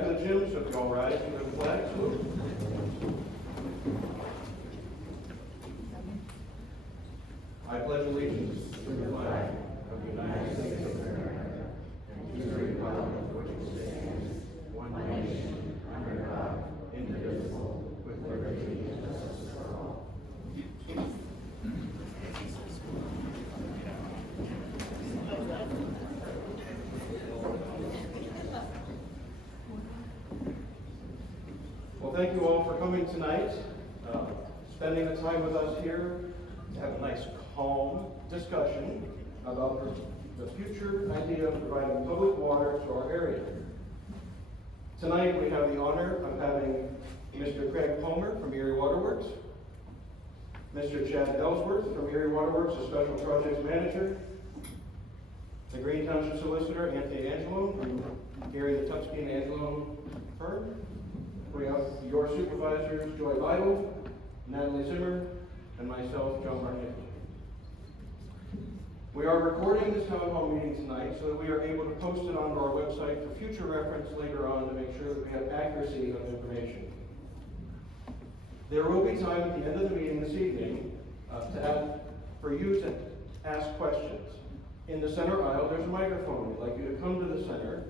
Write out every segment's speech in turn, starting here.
back of the gym, so if you all rise for the flag salute. I pledge allegiance to the flag of the United States of America and to the republic for which it stands, one nation, under God, indivisible, with liberty and justice for all. Well, thank you all for coming tonight, spending the time with us here to have a nice, calm discussion about the future idea of providing public water to our area. Tonight, we have the honor of having Mr. Craig Palmer from Erie Waterworks, Mr. Chad Ellsworth from Erie Waterworks, a Special Projects Manager, the Greene Township Solicitor, Anthony Angelo from Erie, the Tuskegee and Angelo firm. We have your supervisors, Joy Vidal, Natalie Zimmer, and myself, John Marnick. We are recording this town hall meeting tonight so that we are able to post it onto our website for future reference later on to make sure that we have accuracy of information. There will be time at the end of the meeting this evening for you to ask questions. In the center aisle, there's a microphone. We'd like you to come to the center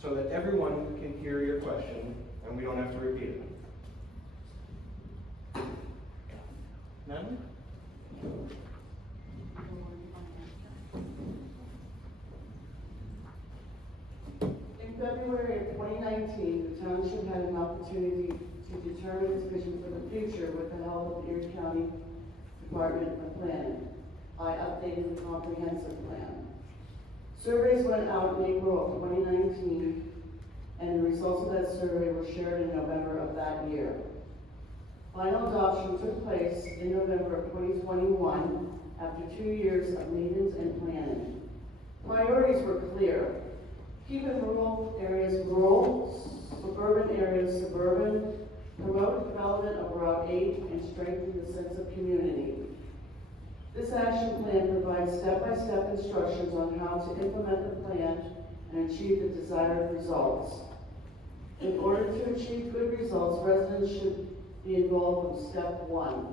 so that everyone can hear your question and we don't have to repeat it. Natalie? In February of 2019, the Township had an opportunity to determine its vision for the future with the help of the Erie County Department of Planning. I updated the comprehensive plan. Surveys went out in April of 2019, and the results of that survey were shared in November of that year. Final adoption took place in November of 2021 after 2 years of meetings and planning. Priorities were clear. Keep rural areas rural, suburban areas suburban, promote development of Route 8, and strengthen the sense of community. This action plan provides step-by-step instructions on how to implement the plan and achieve the desired results. In order to achieve good results, residents should be involved from step one.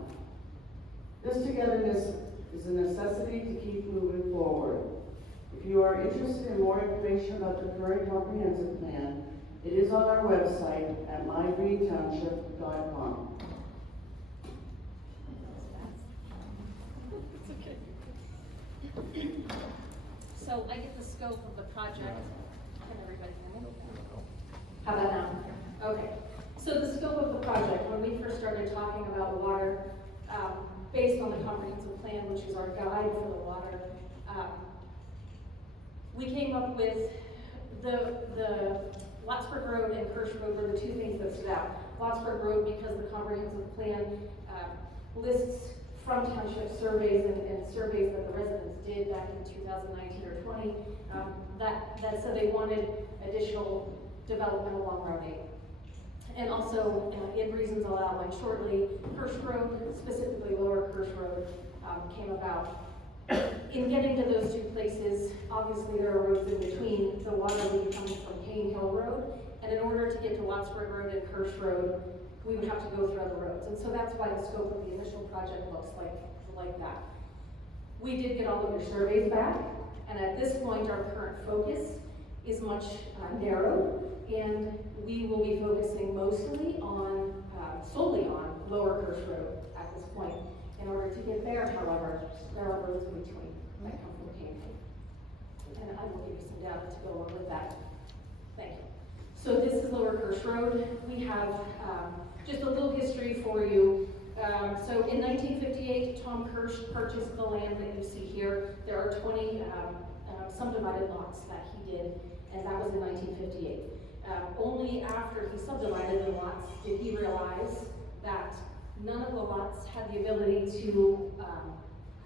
This togetherness is a necessity to keep moving forward. If you are interested in more information about the current comprehensive plan, it is on our website at mygreentownship.com. So I get the scope of the project. Can everybody hear me? How about now? Okay. So the scope of the project, when we first started talking about water, based on the comprehensive plan, which is our guide for the water, we came up with the Wattsburg Road and Kirsch Road were the two things that stood out. Wattsburg Road because the comprehensive plan lists from township surveys and surveys that the residents did back in 2019 or 20 that said they wanted additional development along Route 8. And also, in reasons I'll outline shortly, Kirsch Road, specifically Lower Kirsch Road, came about. In getting to those two places, obviously there are roads in between. The water would be coming from Cane Hill Road, and in order to get to Wattsburg Road and Kirsch Road, we would have to go through other roads. And so that's why the scope of the initial project looks like that. We did get all of your surveys back, and at this point our current focus is much narrowed, and we will be focusing mostly on, solely on Lower Kirsch Road at this point. In order to get there, however, there are roads in between that come from Cane Hill. And I will give you some data to go along with that. Thank you. So this is Lower Kirsch Road. We have just a little history for you. So in 1958, Tom Kirsch purchased the land that you see here. There are 20 subdivided lots that he did, and that was in 1958. Only after he subdivided the lots did he realize that none of the lots had the ability to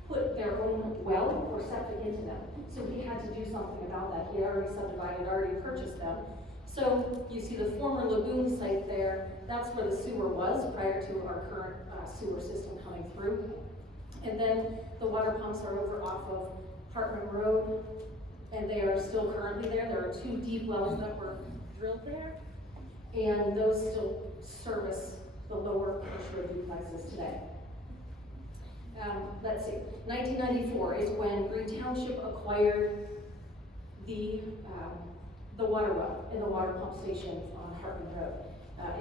put their own well or septic into them. So he had to do something about that. He had already subdivided, already purchased them. So you see the former lagoon site there, that's where the sewer was prior to our current sewer system coming through. And then the water pumps are over off of Hartman Road, and they are still currently there. There are 2 deep wells that were drilled there, and those still service the lower Kirsch Road duplexes today. Let's see, 1994 is when Greene Township acquired the water well and the water pump station on Hartman Road.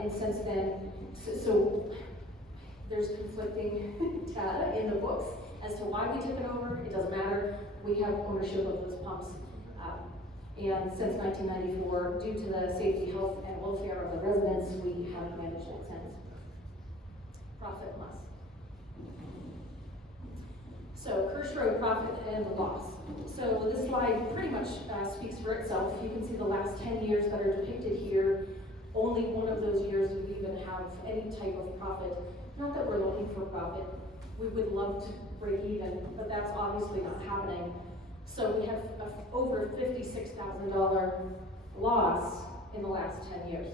And since then, so there's conflicting data in the books as to why we took it over. It doesn't matter. We have ownership of those pumps. And since 1994, due to the safety, health, and welfare of the residents, we have managed it since. Profit plus. So Kirsch Road, profit and loss. So this slide pretty much speaks for itself. You can see the last 10 years that are depicted here. Only one of those years did we even have any type of profit. Not that we're looking for profit. We would love to break even, but that's obviously not happening. So we have over $56,000 loss in the last 10 years.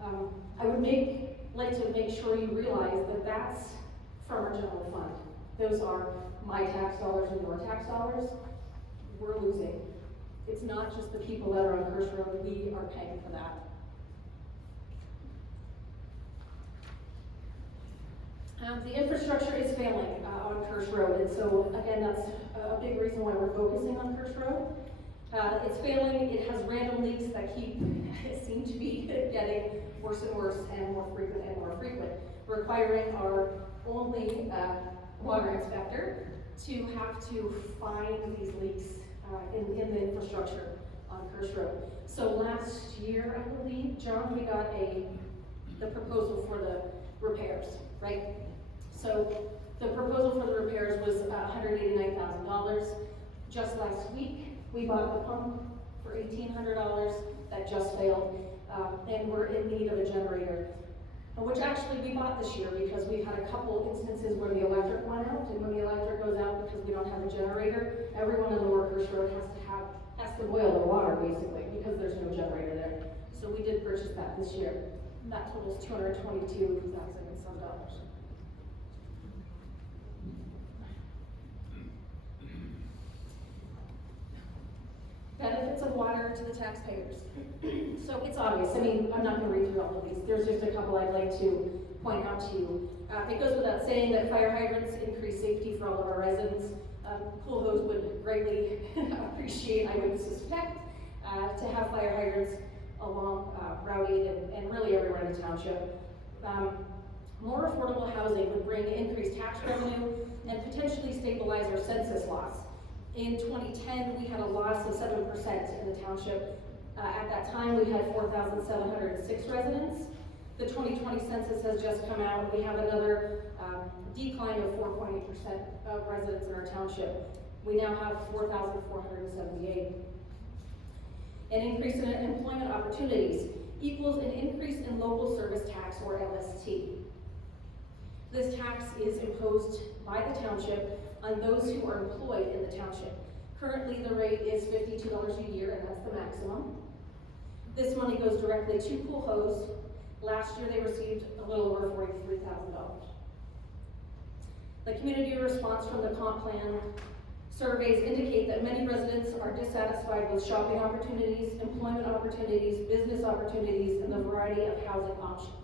I would like to make sure you realize that that's from our general fund. Those are my tax dollars and your tax dollars. We're losing. It's not just the people that are on Kirsch Road, we are paying for that. The infrastructure is failing on Kirsch Road, and so again, that's a big reason why we're focusing on Kirsch Road. It's failing. It has random leaks that seem to be getting worse and worse and more frequent, requiring our only water inspector to have to find these leaks in the infrastructure on Kirsch Road. So last year, I believe, John, we got the proposal for the repairs, right? So the proposal for the repairs was $189,000. Just last week, we bought the pump for $1,800 that just failed, and we're in need of a generator, which actually we bought this year because we've had a couple instances where the electric went out, and when the electric goes out because we don't have a generator, everyone on the Workers Road has to boil their water basically because there's no generator there. So we did purchase that this year. And that totals $222,000 and some dollars. Benefits of water to the taxpayers. So it's obvious. I mean, I'm not going to read through all of these. There's just a couple I'd like to point out to you. It goes without saying that fire hydrants increase safety for all of our residents. Pool hose would greatly appreciate, I would suspect, to have fire hydrants along Route 8 and really everywhere in the township. More affordable housing would bring increased tax revenue and potentially stabilize our census loss. In 2010, we had a loss of 7% in the township. At that time, we had 4,706 residents. The 2020 census has just come out. We have another decline of 4.8% of residents in our township. We now have 4,478. An increase in employment opportunities equals an increase in local service tax, or LST. This tax is imposed by the township on those who are employed in the township. Currently, the rate is $52 a year, and that's the maximum. This money goes directly to Pool Hose. Last year, they received a little over $43,000. The community response from the comp plan surveys indicate that many residents are dissatisfied with shopping opportunities, employment opportunities, business opportunities, and the variety of housing options.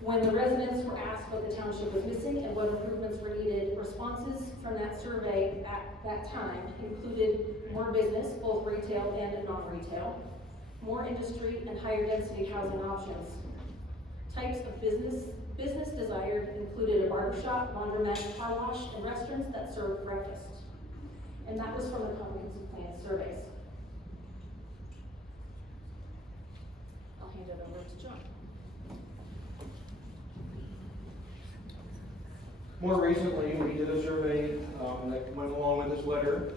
When the residents were asked what the township was missing and what improvements were needed, responses from that survey at that time included more business, both retail and non-retail, more industry, and higher density housing options. Types of business desired included a barbershop, laundromat, car wash, and restaurants that served breakfast. And that was from the comprehensive plan surveys. I'll hand it over to John. More recently, we did a survey that went along with this letter,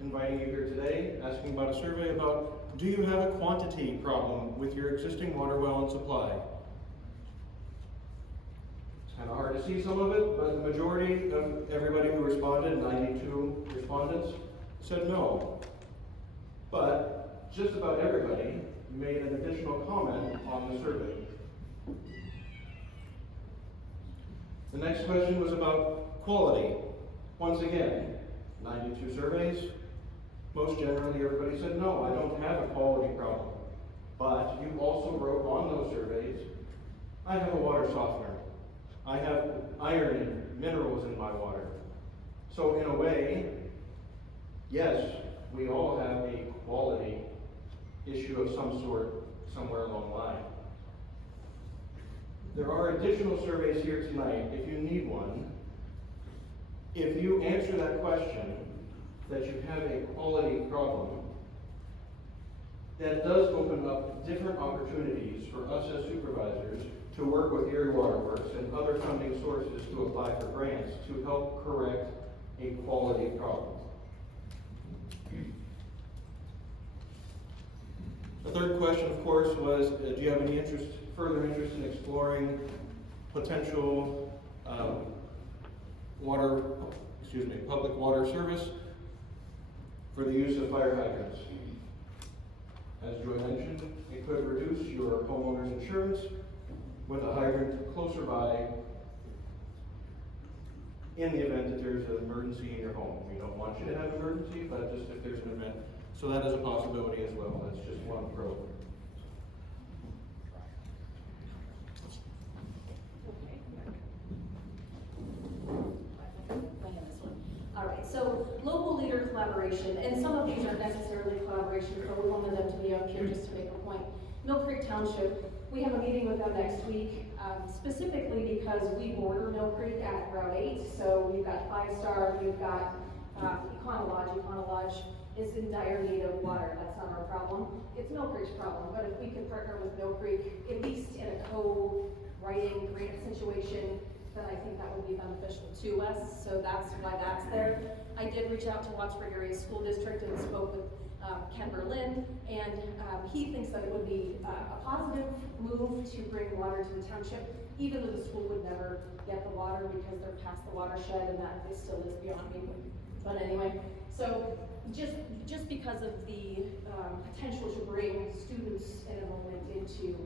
inviting you here today, asking about a survey about, do you have a quantity problem with your existing water well and supply? It's kind of hard to see some of it, but the majority of everybody who responded, 92 respondents, said no. But just about everybody made an additional comment on the survey. The next question was about quality. Once again, 92 surveys. Most generally, everybody said, no, I don't have a quality problem. But you also wrote on those surveys, I have a water softener. I have iron and minerals in my water. So in a way, yes, we all have a quality issue of some sort somewhere along the line. There are additional surveys here tonight, if you need one. If you answer that question, that you have a quality problem, that does open up different opportunities for us as supervisors to work with Erie Waterworks and other funding sources to apply for grants to help correct a quality problem. The third question, of course, was, do you have any further interest in exploring potential public water service for the use of fire hydrants? As Joy mentioned, it could reduce your homeowner's insurance with a hydrant closer by in the event that there's an emergency in your home. We don't want you to have an emergency, but just if there's an event. So that is a possibility as well. That's just one pro. All right, so local leader collaboration, and some of these aren't necessarily collaboration, but we wanted them to be up here just to make a point. Mill Creek Township, we have a meeting with them next week, specifically because we border Mill Creek at Route 8, so we've got 5-Star, we've got Econolodge. Econolodge is in dire need of water. That's not our problem. It's Mill Creek's problem, but if we could partner with Mill Creek, at least in a co-writing grant situation, then I think that would be beneficial to us, so that's why that's there. I did reach out to Wattsburg Area School District and spoke with Ken Berlin, and he thinks that it would be a positive move to bring water to the township, even though the school would never get the water because they're past the watershed, and that is still is beyond me. But anyway, so just because of the potential to bring students and enrollment into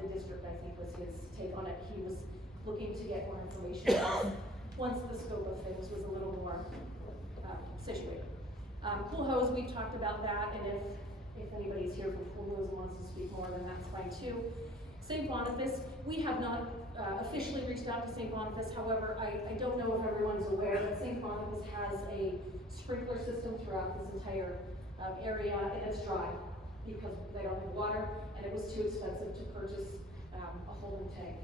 the district, I think was his take on it. He was looking to get more information once the scope of things was a little more situated. Pool hose, we've talked about that, and if anybody's here from Pool Hose and wants to speak more, then that's fine too. St. Boniface, we have not officially reached out to St. Boniface, however, I don't know if everyone's aware that St. Boniface has a sprinkler system throughout this entire area, and it's dry because they don't have water, and it was too expensive to purchase a holding tank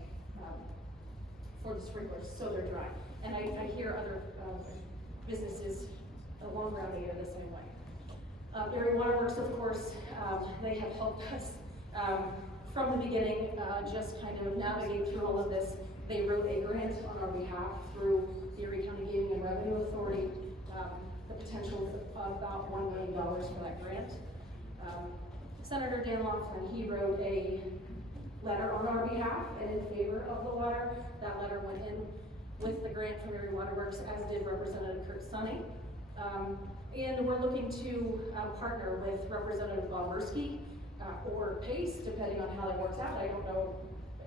for the sprinklers, so they're dry. And I hear other businesses along Route 8 are the same way. Erie Waterworks, of course, they have helped us from the beginning, just kind of navigate through all of this. They wrote a grant on our behalf through the Erie County Gaming and Revenue Authority, the potential of about $1 million for that grant. Senator Dan Laughlin, he wrote a letter on our behalf and in favor of the water. That letter went in with the grant from Erie Waterworks, as did Representative Kurt Sonny. And we're looking to partner with Representative Bomberski or Pace, depending on how that works out. I don't know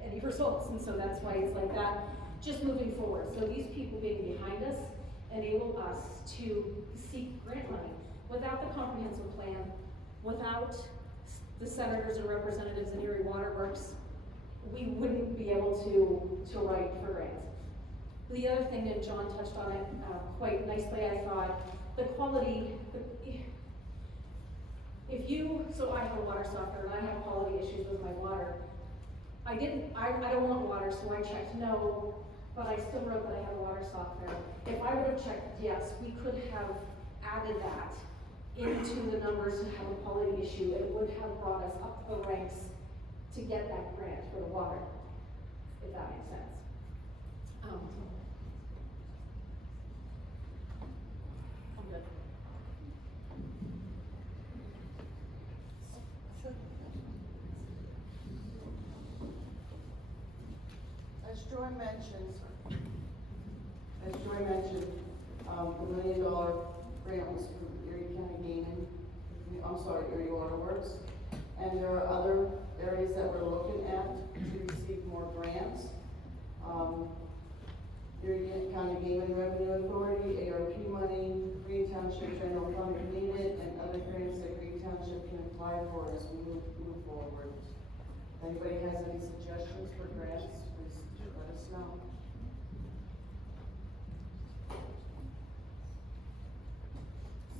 any results, and so that's why it's like that. Just moving forward. So these people being behind us enable us to seek grant money. Without the comprehensive plan, without the senators and representatives in Erie Waterworks, we wouldn't be able to write for grants. The other thing that John touched on it quite nicely, I thought, the quality, so I have a water softener and I have quality issues with my water. I don't want water, so I checked no, but I still wrote that I have a water softener. If I would have checked yes, we could have added that into the numbers to have a quality issue. It would have brought us up the ranks to get that grant for the water, if that makes sense. I'm good. As Joy mentioned, $1 million grant was for Erie County Gaming, Erie Waterworks. And there are other areas that we're looking at to receive more grants. Erie County Gaming Revenue Authority, ARP money, Greene Township general fund if needed, and other grants that Greene Township can apply for as we move forward. If anybody has any suggestions for grants, please let us know.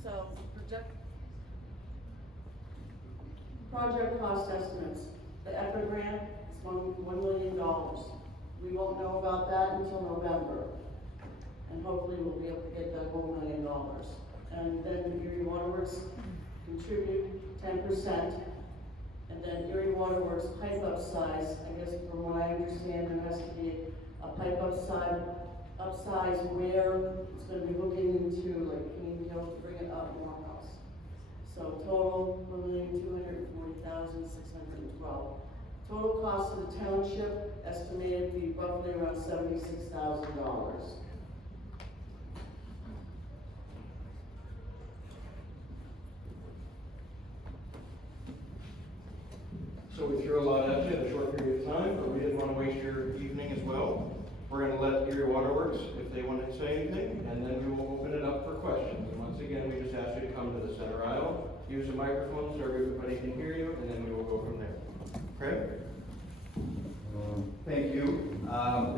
So, project cost estimates. The EPA grant is $1 million. We won't know about that until November. And hopefully we'll be able to get that $1 million. And then Erie Waterworks contribute 10%. And then Erie Waterworks pipe upsize, I guess from what I understand, there has to be a pipe upsize where it's going to be looking into like King Hill to bring it up Morehouse. So total $1,240,612. Total cost of the township estimated to be roughly around $76,000. So we threw a lot at you in a short period of time, but we didn't want to waste your evening as well. We're going to let Erie Waterworks, if they want to say anything, and then we will open it up for questions. And once again, we just ask you to come to the center aisle, use the microphone so everybody can hear you, and then we will go from there. Craig? Thank you.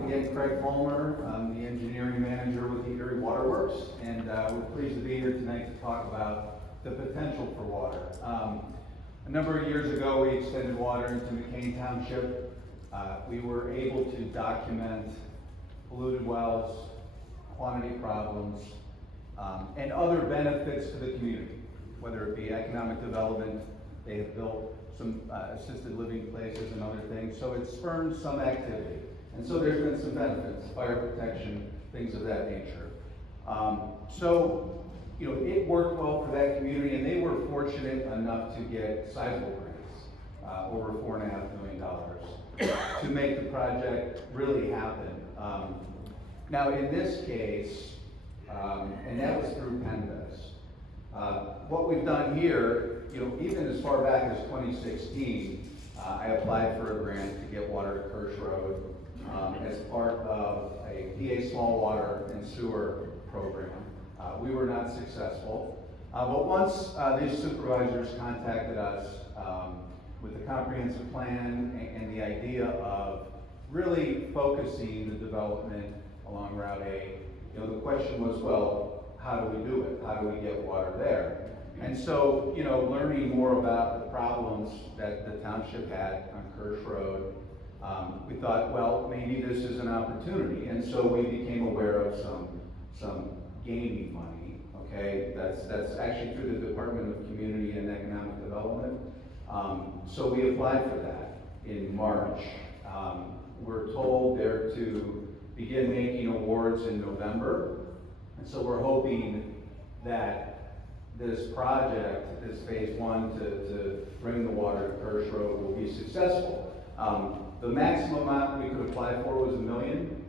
Again, Craig Palmer. I'm the engineering manager with the Erie Waterworks, and we're pleased to be here tonight to talk about the potential for water. A number of years ago, we extended water into McCain Township. We were able to document polluted wells, quantity problems, and other benefits to the community, whether it be economic development. They have built some assisted living places and other things, so it spurned some activity. And so there's been some benefits, fire protection, things of that nature. It worked well for that community, and they were fortunate enough to get sizable grants, over $4.5 million, to make the project really happen. Now, in this case, and that was through PennVest. What we've done here, even as far back as 2016, I applied for a grant to get water to Kirsch Road as part of a PA small water and sewer program. We were not successful, but once these supervisors contacted us with the comprehensive plan and the idea of really focusing the development along Route A, the question was, well, how do we do it? How do we get water there? And so, learning more about the problems that the township had on Kirsch Road, we thought, well, maybe this is an opportunity. And so we became aware of some gaming money, okay? That's actually through the Department of Community and Economic Development. So we applied for that in March. We're told they're to begin making awards in November. And so we're hoping that this project, this phase one to bring the water to Kirsch Road will be successful. The maximum amount we could apply for was $1 million.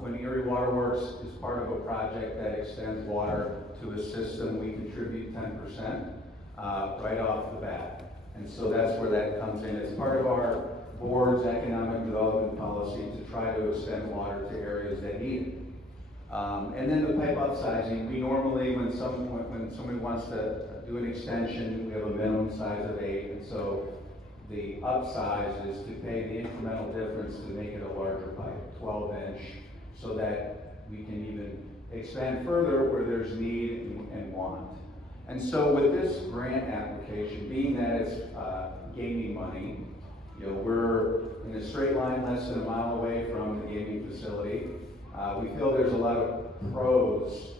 When Erie Waterworks is part of a project that extends water to a system, we contribute 10% right off the bat. And so that's where that comes in. It's part of our board's economic development policy to try to extend water to areas that need it. And then the pipe upsizing, we normally, when somebody wants to do an extension, we have a minimum size of 8, and so the upsize is to pay the incremental difference to make it a larger pipe, 12-inch, so that we can even expand further where there's need and want. And so with this grant application, being that it's gaming money, we're in a straight line less than a mile away from the gaming facility. We feel there's a lot of pros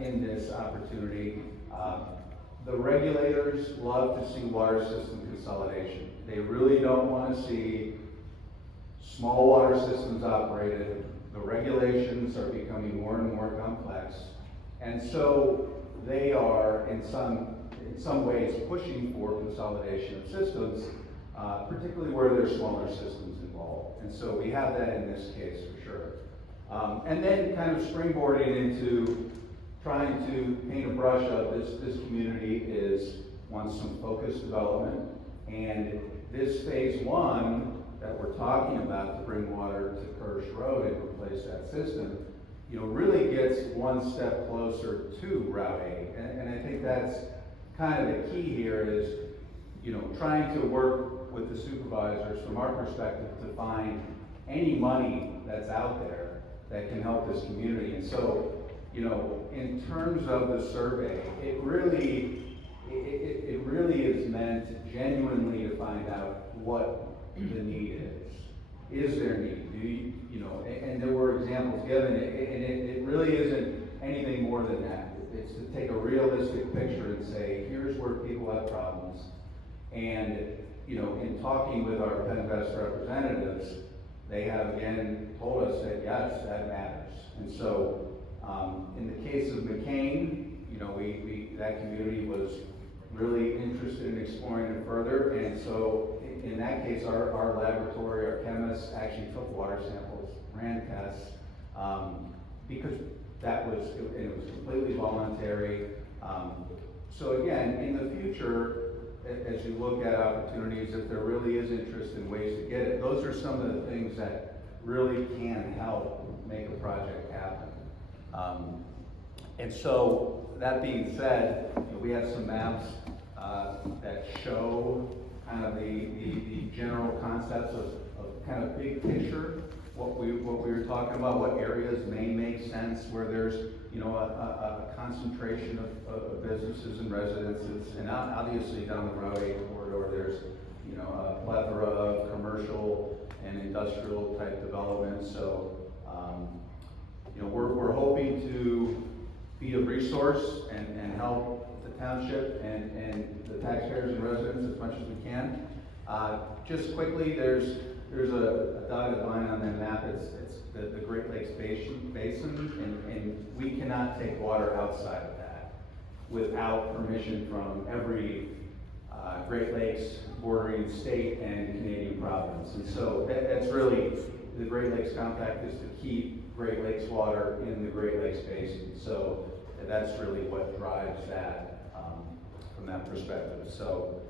in this opportunity. The regulators love to see water system consolidation. They really don't want to see small water systems operated. The regulations are becoming more and more complex. And so they are, in some ways, pushing for consolidation of systems, particularly where there's smaller systems involved. And so we have that in this case for sure. And then kind of springboarding into trying to paint a brush up, this community wants some focused development, and this phase one that we're talking about to bring water to Kirsch Road and replace that system really gets one step closer to Route 8. And I think that's kind of the key here is, trying to work with the supervisors from our perspective to find any money that's out there that can help this community. And so, in terms of the survey, it really is meant genuinely to find out what the need is. Is there need? Do you, and there were examples given, and it really isn't anything more than that. It's to take a realistic picture and say, here's where people have problems. And, in talking with our Penvest representatives, they have again told us that yes, that matters. And so, in the case of McCain, that community was really interested in exploring it further. And so, in that case, our laboratory, our chemists actually took water samples, ran tests, because it was completely voluntary. So again, in the future, as you look at opportunities, if there really is interest in ways to get it, those are some of the things that really can help make a project happen. And so, that being said, we have some maps that show kind of the general concepts of kind of big picture, what we were talking about, what areas may make sense where there's a concentration of businesses and residences, and obviously down the Route 8 corridor there's a plethora of commercial and industrial type developments. So we're hoping to be a resource and help the township and the taxpayers and residents as much as we can. Just quickly, there's a dotted line on that map. It's the Great Lakes Basin, and we cannot take water outside of that without permission from every Great Lakes bordering state and Canadian province. And so that's really, the Great Lakes Compact is to keep Great Lakes water in the Great Lakes Basin. So that's really what drives that from that perspective. So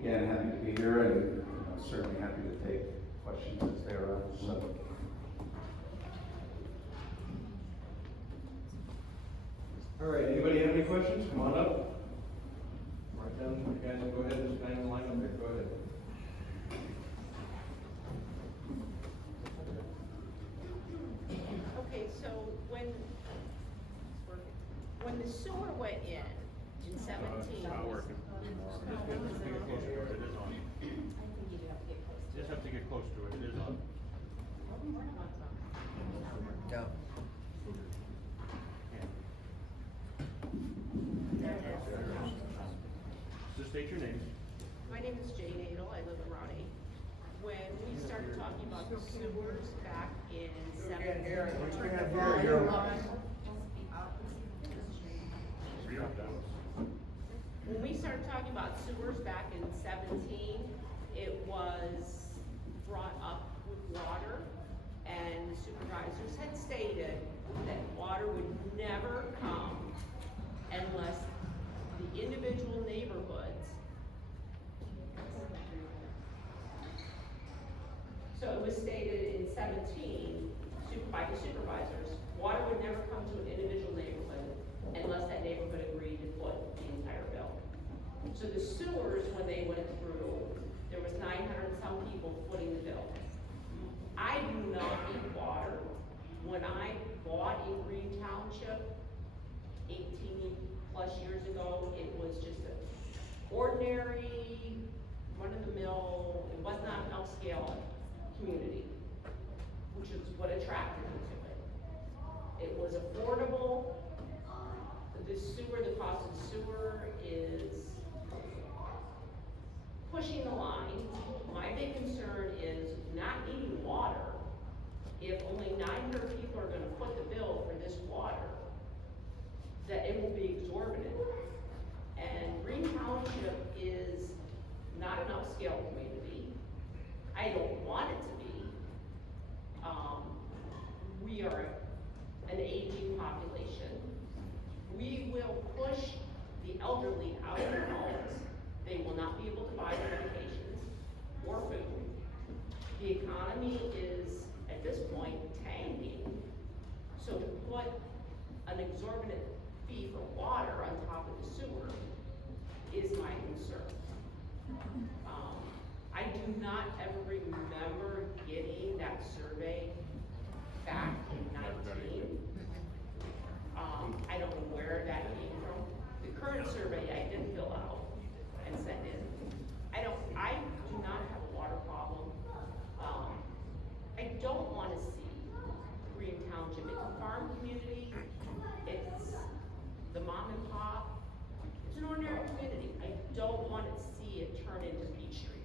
again, happy to be here, and certainly happy to take questions as they arise. So. All right, anybody have any questions? Come on up. Right down, you guys go ahead, this guy in the line up there, go ahead. Okay, so when the sewer went in 17. Not working. Just have to get close to it, it is on. Go. Just state your name. My name is Jane Adel, I live in Ronnie. When we started talking about the sewers back in 17. When we started talking about sewers back in 17, it was brought up with water, and the supervisors had stated that water would never come unless the individual neighborhoods. So it was stated in 17 by the supervisors, water would never come to an individual neighborhood unless that neighborhood agreed to foot the entire bill. So the sewers, when they went through, there was 900 and some people footing the bill. I do not need water. When I bought in Greene Township 18 plus years ago, it was just an ordinary, run-of-the-mill, it was not an upscale community, which is what attracted me to it. It was affordable. The sewer, the cost of sewer is pushing the line. My big concern is not needing water. If only 900 people are gonna foot the bill for this water, that it will be exorbitant. do not ever remember getting that survey back in Never got it. 19. I don't know where that came from. The current survey I did fill out and send in. I do not have a water problem. I don't wanna see Greene Township, it's a farm community, it's the mom and pop, it's an ordinary community. I don't wanna see it turn into Peachtree.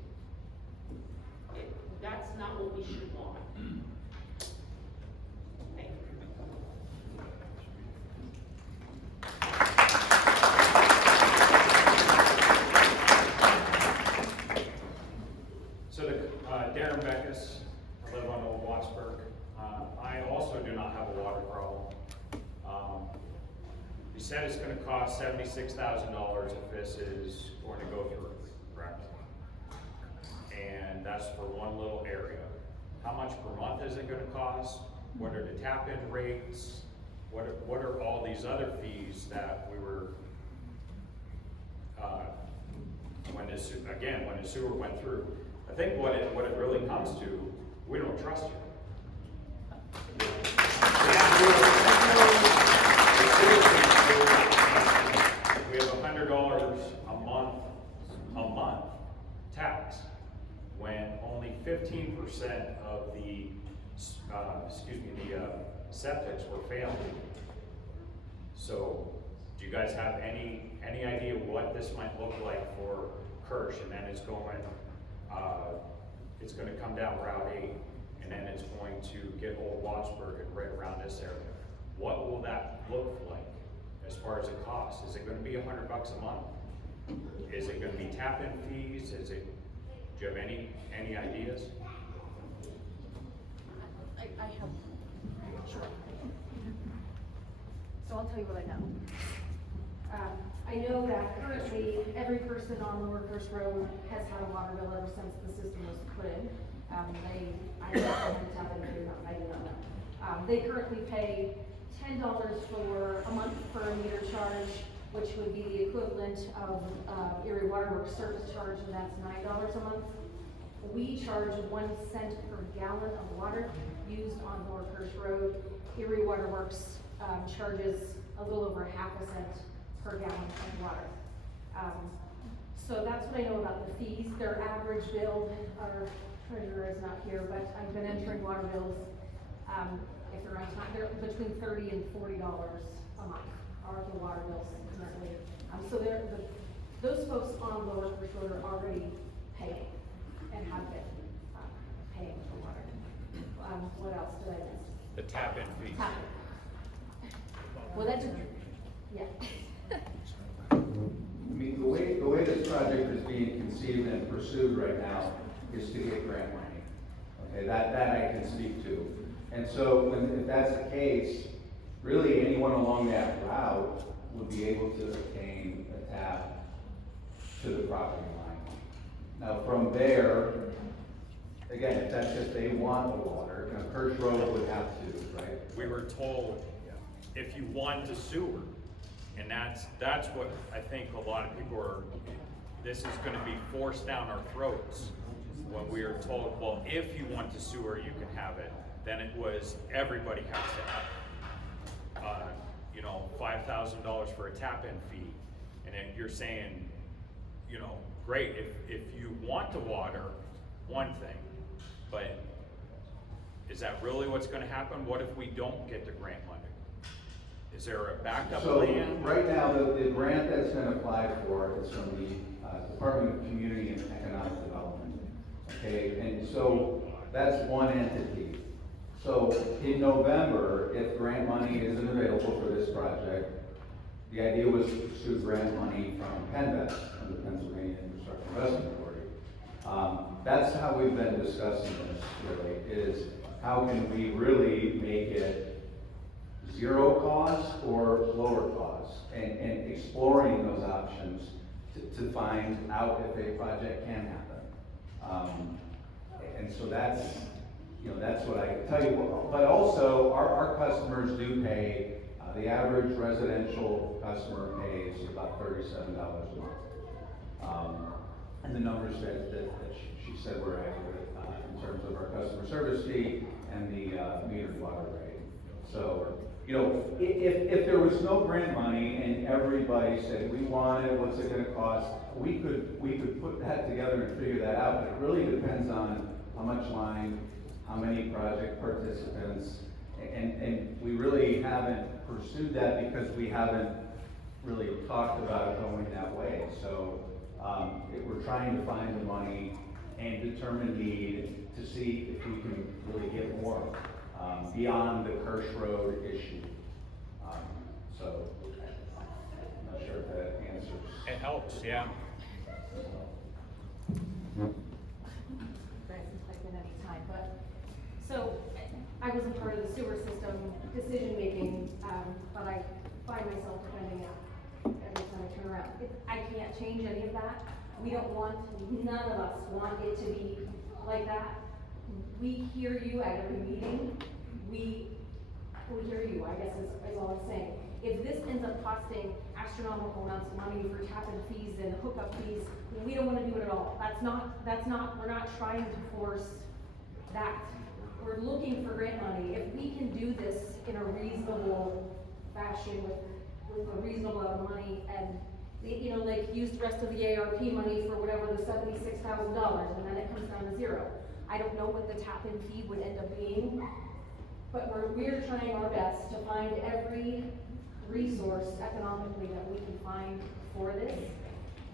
That's not what we should want. Thank you. So, Darren Beckus, I live on Old Wattsburg. I also do not have a water problem. You said it's gonna cost $76,000 if this is going to go through, correct? And that's for one little area. How much per month is it gonna cost? What are the tap-in rates? What are all these other fees that we were, when the sewer went through? I think what it really comes to, we don't trust you. We have $100 a month tax, when only 15% of the, septics were failing. So, do you guys have any idea what this might look like for Kirsch? And then it's gonna come down Route 8, and then it's going to get Old Wattsburg and right around this area. What will that look like as far as the cost? Is it gonna be $100 a month? Is it gonna be tap-in fees? Do you have any ideas? I have, sure. So I'll tell you what I know. I know that currently, every person on Lower First Road has had a water bill ever since the system was put in. I don't know if they have it or not, I do not know. They currently pay $10 for a month for a meter charge, which would be the equivalent of Erie Waterworks service charge, and that's $9 a month. We charge 1 cent per gallon of water used on Lower First Road. Erie Waterworks charges a little over ½ cent per gallon of water. So that's what I know about the fees. Their average bill, our treasurer is not here, but I've been entering water bills, if they're on time, they're between $30 and $40 a month are the water bills currently. So those folks on Lower First Road are already paying and have been paying for water. What else did I miss? The tap-in fees. Tap-in. Well, that's, yeah. I mean, the way this project is being conceived and pursued right now is to get grant money. Okay, that I can speak to. And so, if that's the case, really anyone along that route would be able to obtain a tap to the property line. Now, from there, again, if they want the water, Kirsch Road would have to, right? We were told, if you want the sewer, and that's what I think a lot of people are, this is gonna be forced down our throats. When we are told, well, if you want the sewer, you can have it, then it was, everybody has to have, $5,000 for a tap-in fee. And then you're saying, great, if you want the water, one thing, but is that really what's gonna happen? What if we don't get the grant money? Is there a backup plan? So, right now, the grant that's been applied for is from the Department of Community and Economic Development. Okay, and so that's one entity. So in November, if grant money isn't available for this project, the idea was to pursue grant money from PennVest, from the Pennsylvania Infrastructure Investment Authority. That's how we've been discussing this, really, is how can we really make it zero cost or lower cost, and exploring those options to find out if a project can happen. And so that's what I can tell you. But also, our customers do pay, the average residential customer pays about $37 a month. And and the numbers that she said were accurate, in terms of our customer service fee and the, metered water rate. So, you know, if there was no grant money and everybody said, we want it, what's it gonna cost? We could put that together and figure that out, but it really depends on how much line, how many project participants, and we really haven't pursued that because we haven't really talked about going that way. So, we're trying to find the money and determine need to see if we can really get more, beyond the Kirsch Road issue. So, I'm not sure if that answers. It helps, yeah. Guys can type in any time, but, so, I wasn't part of the sewer system decision-making, but I find myself defending it every time I turn around. I can't change any of that. We don't want, none of us want it to be like that. We hear you at every meeting. We hear you, I guess is all I'm saying. If this ends up costing astronomical amounts of money for tap-in fees and hookup fees, we don't wanna do it at all. We're not trying to force that. We're looking for grant money. If we can do this in a reasonable fashion with a reasonable amount of money and, you know, like use the rest of the ARP money for whatever the $76,000 and then it comes down to zero. I don't know what the tap-in fee would end up being, but we're trying our best to find every resource economically that we can find for this.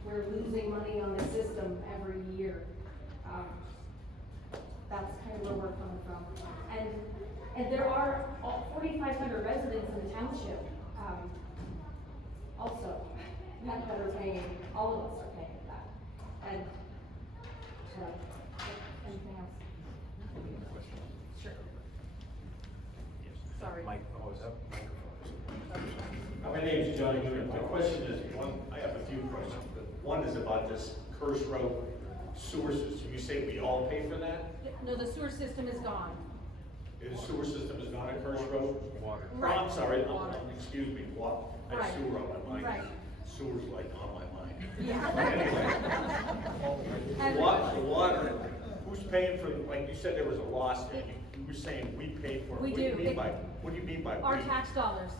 We're losing money on the system every year. That's kind of where we're coming from. And there are 4,500 residents in the township, also, that are paying, all of us are paying that. And, anything else? Sure. Sorry. Mike, oh, is that microphone? My name is Johnny Newman. My question is, I have a few questions, but one is about this Kirsch Road sewer system. You say we all pay for that? No, the sewer system is gone. The sewer system is not at Kirsch Road? Water. Right. Oh, I'm sorry, Water. excuse me, water. I Right. have sewer on my mind. Right. Sewer's like on my mind. Yeah. And- The water, who's paying for, like you said, there was a loss there. You were saying we pay for it. We What do you do. mean by, what do you mean by we? Our tax dollars.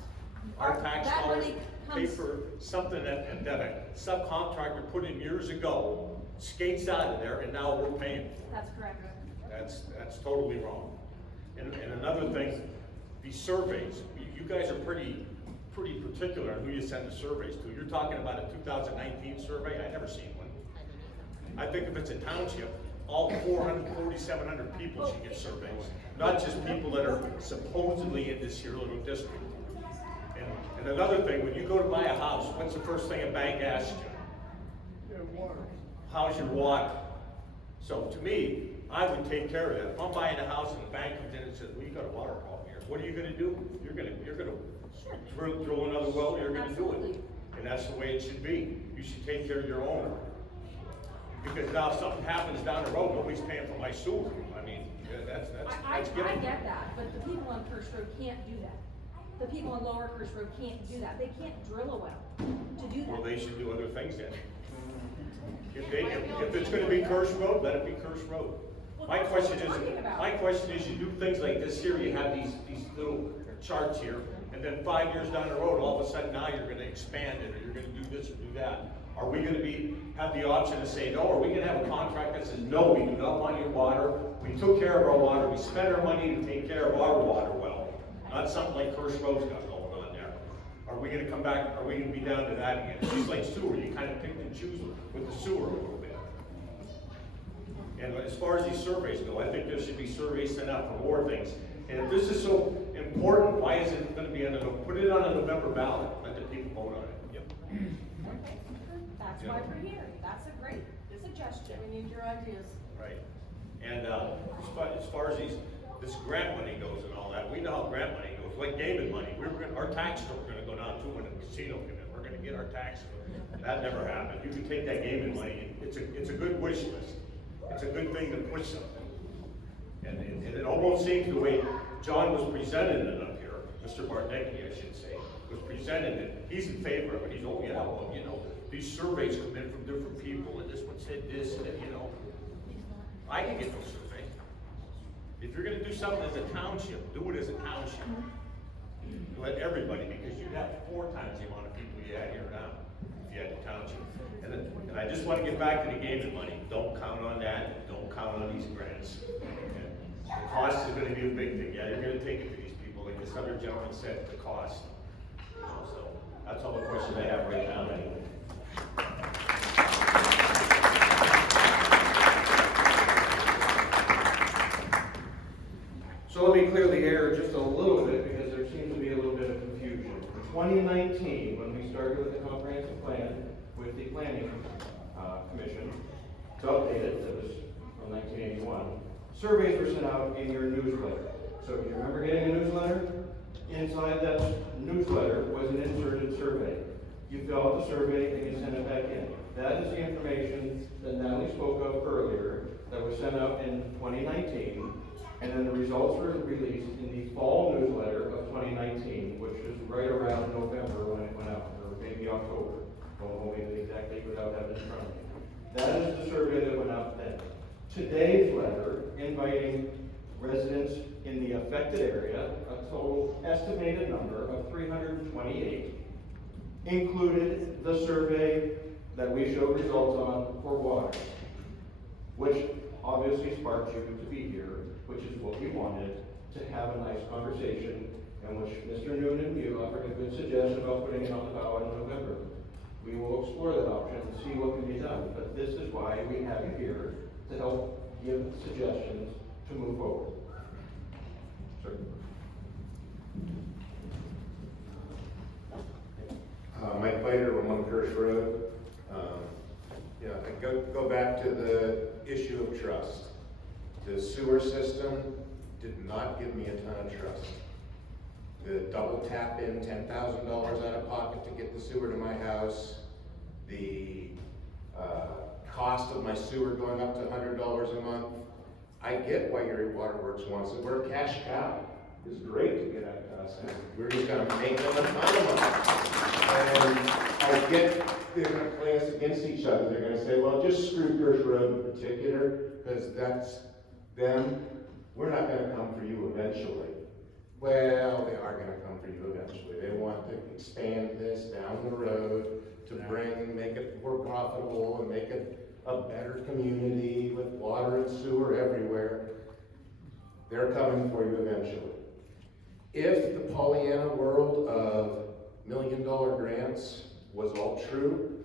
Our tax that dollars money pay comes- for something that a subcontractor put in years ago, skates out of there, and now we're paying for it. That's correct. That's totally wrong. And another thing, these surveys, you guys are pretty particular on who you send the surveys to. You're talking about a 2019 survey, I never seen one. I think if it's a township, all 400, 700 people should get surveys, not just people that are supposedly in this here little district. And another thing, when you go to buy a house, what's the first thing a bank asks you? How's your water? So to me, I would take care of that. If I'm buying a house and the bank comes in and says, well, you got a water problem here, what are you gonna do? You're gonna drill another well, you're gonna do it. Absolutely. And that's the way it should be. You should take care of your own. Because now if something happens down the road, nobody's paying for my sewer. I mean, that's I given. get that, but the people on Kirsch Road can't do that. The people on Lower Kirsch Road can't do that. They can't drill a well to do Well, that. they should do other things then. If it's gonna be Kirsch Road, let it be Kirsch Road. My question is, you do things like this here, you have these little charts here, and then 5 years down the road, all of a sudden now you're gonna expand it, or you're gonna do this or do that. Are we gonna have the option to say no? Are we gonna have a contract that says, no, we do not want your water, we took care of our water, we spent our money to take care of our water well, not something like Kirsch Road's got going on there. Are we gonna come back, are we gonna be down to that again? It's just like sewer, you kind of pick and choose with the sewer a little bit. And as far as these surveys go, I think there should be surveys sent out for more things. And if this is so important, why isn't it gonna be put it on a November ballot, let the people vote on it. Yep. Okay. That's why we're here. That's a great suggestion. We need your ideas. Right. And as far as this grant money goes and all that, we know how grant money goes, like gaming money. Our taxes are gonna go down too when the casino come in. We're gonna get our taxes. That never happened. You can take that gaming money, it's a good wish list. It's a good thing to push something. And it almost seems the way John was presenting it up here, Mr. Bartnicki, I should say, was presenting it. He's in favor of it. He's, oh yeah, well, you know, these surveys come in from different people, and this one said this, and you know, I can get no survey. If you're gonna do something as a township, do it as a township. Let everybody, because you have 4 times the amount of people you had here now, if you had the township. And I just wanna get back to the gaming money. Don't count on that, don't count on these grants. And the cost is gonna be a big thing. Yeah, you're gonna take it to these people, like this other gentleman said, the cost. You know, so, that's all the questions I have right now, anyway. So let me clear the air just a little bit, because there seems to be a little bit of confusion. In 2019, when we started with the comprehensive plan with the planning commission, to update it, that was from 1981, surveys were sent out in your newsletter. So if you remember getting a newsletter, inside that newsletter was an inserted survey. You fill out the survey and you send it back in. That is the information that Natalie spoke of earlier that was sent out in 2019. And then the results were released in the fall newsletter of 2019, which is right around November when it went out, or maybe October. Don't hold me to the exact date without having it in front of me. That is the survey that went out then. Today's letter, inviting residents in the affected area, a total estimated number of 328, included the survey that we showed results on for water, which obviously sparked you to be here, which is what we wanted, to have a nice conversation, and which Mr. Noonan, you offered a good suggestion about putting it on the ballot in November. We will explore that option and see what can be done, but this is why we have you here, to help give suggestions to move forward. Sir. Mike Biter, 1 Kirsch Road. I go back to the issue of trust. The sewer system did not give me a ton of trust. The double tap in, $10,000 out of pocket to get the sewer to my house, the cost of my sewer going up to $100 a month. I get why Erie Waterworks wants it. We're a cash cow. It's great to get out of us. We're just gonna make them a ton of money. And I get they're gonna play us against each other. They're gonna say, well, just screw Kirsch Road in particular, because that's them. We're not gonna come for you eventually. Well, they are gonna come for you eventually. They want to expand this down the road to make it more profitable and make it a better community with water and sewer everywhere. They're coming for you eventually. If the Pollyanna world of $1 million grants was all true,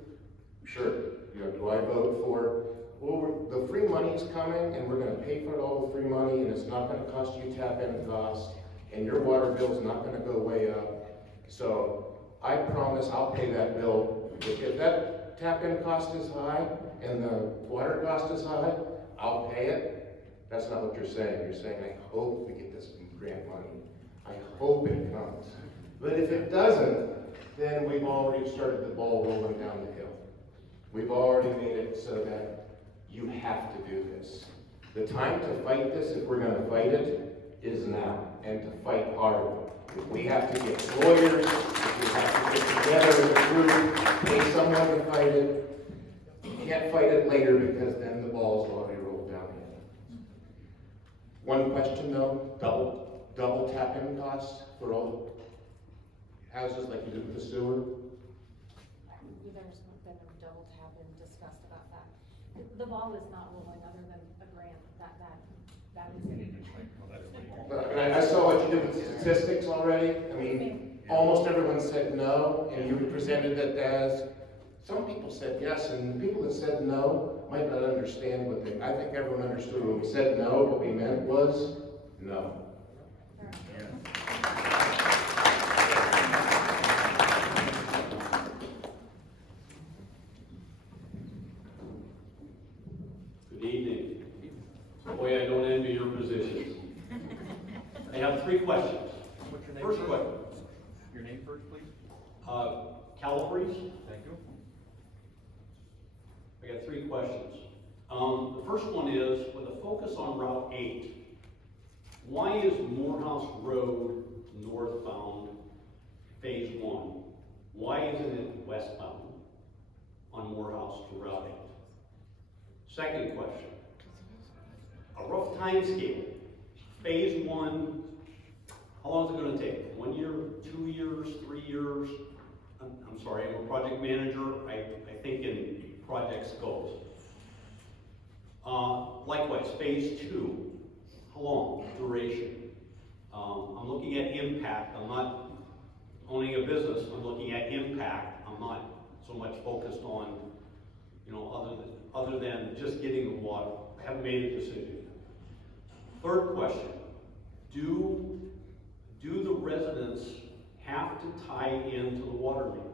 sure, do I vote for, well, the free money's coming and we're gonna pay for all the free money and it's not gonna cost you tap-in cost and your water bill's not gonna go way up. So I promise I'll pay that bill. If that tap-in cost is high and the water cost is high, I'll pay it. That's not what you're saying. You're saying, I hope we get this grant money. I hope it comes. But if it doesn't, then we've already started the ball rolling down the hill. We've already made it so that you have to do this. The time to fight this, if we're gonna fight it, is now, and to fight hard. If we have to get lawyers, if we have to get together as a group, pay someone to fight it, you can't fight it later because then the ball's already rolled down the hill. One question though, double tap-in costs for all the houses like you do with the sewer? There's been a double tap-in discussed about that. The ball is not rolling other than a grant that is. But I saw what you did with statistics already. I mean, almost everyone said no, and you presented it as, some people said yes, and the people that said no might not understand what they, I think everyone understood when we said no, what we meant was no. Good evening. Boy, I don't envy your positions. I have 3 questions. What's your name? First sir? question. Your name first, please. Calabrese. Thank you. I got 3 questions. The first one is, with a focus on Route 8, why is Morehouse Road northbound phase 1? Why isn't it westbound? on Morehouse to Route 8? Second question, a rough time scale. Phase 1, how long is it gonna take? 1 year, 2 years, 3 years? I'm sorry, I'm a project manager, I think in project scopes. Likewise, phase 2, how long, duration? I'm looking at impact, I'm not owning a business, I'm looking at impact. I'm not so much focused on, you know, other than just getting the water. I haven't made a decision. Third question, do the residents have to tie into the water main?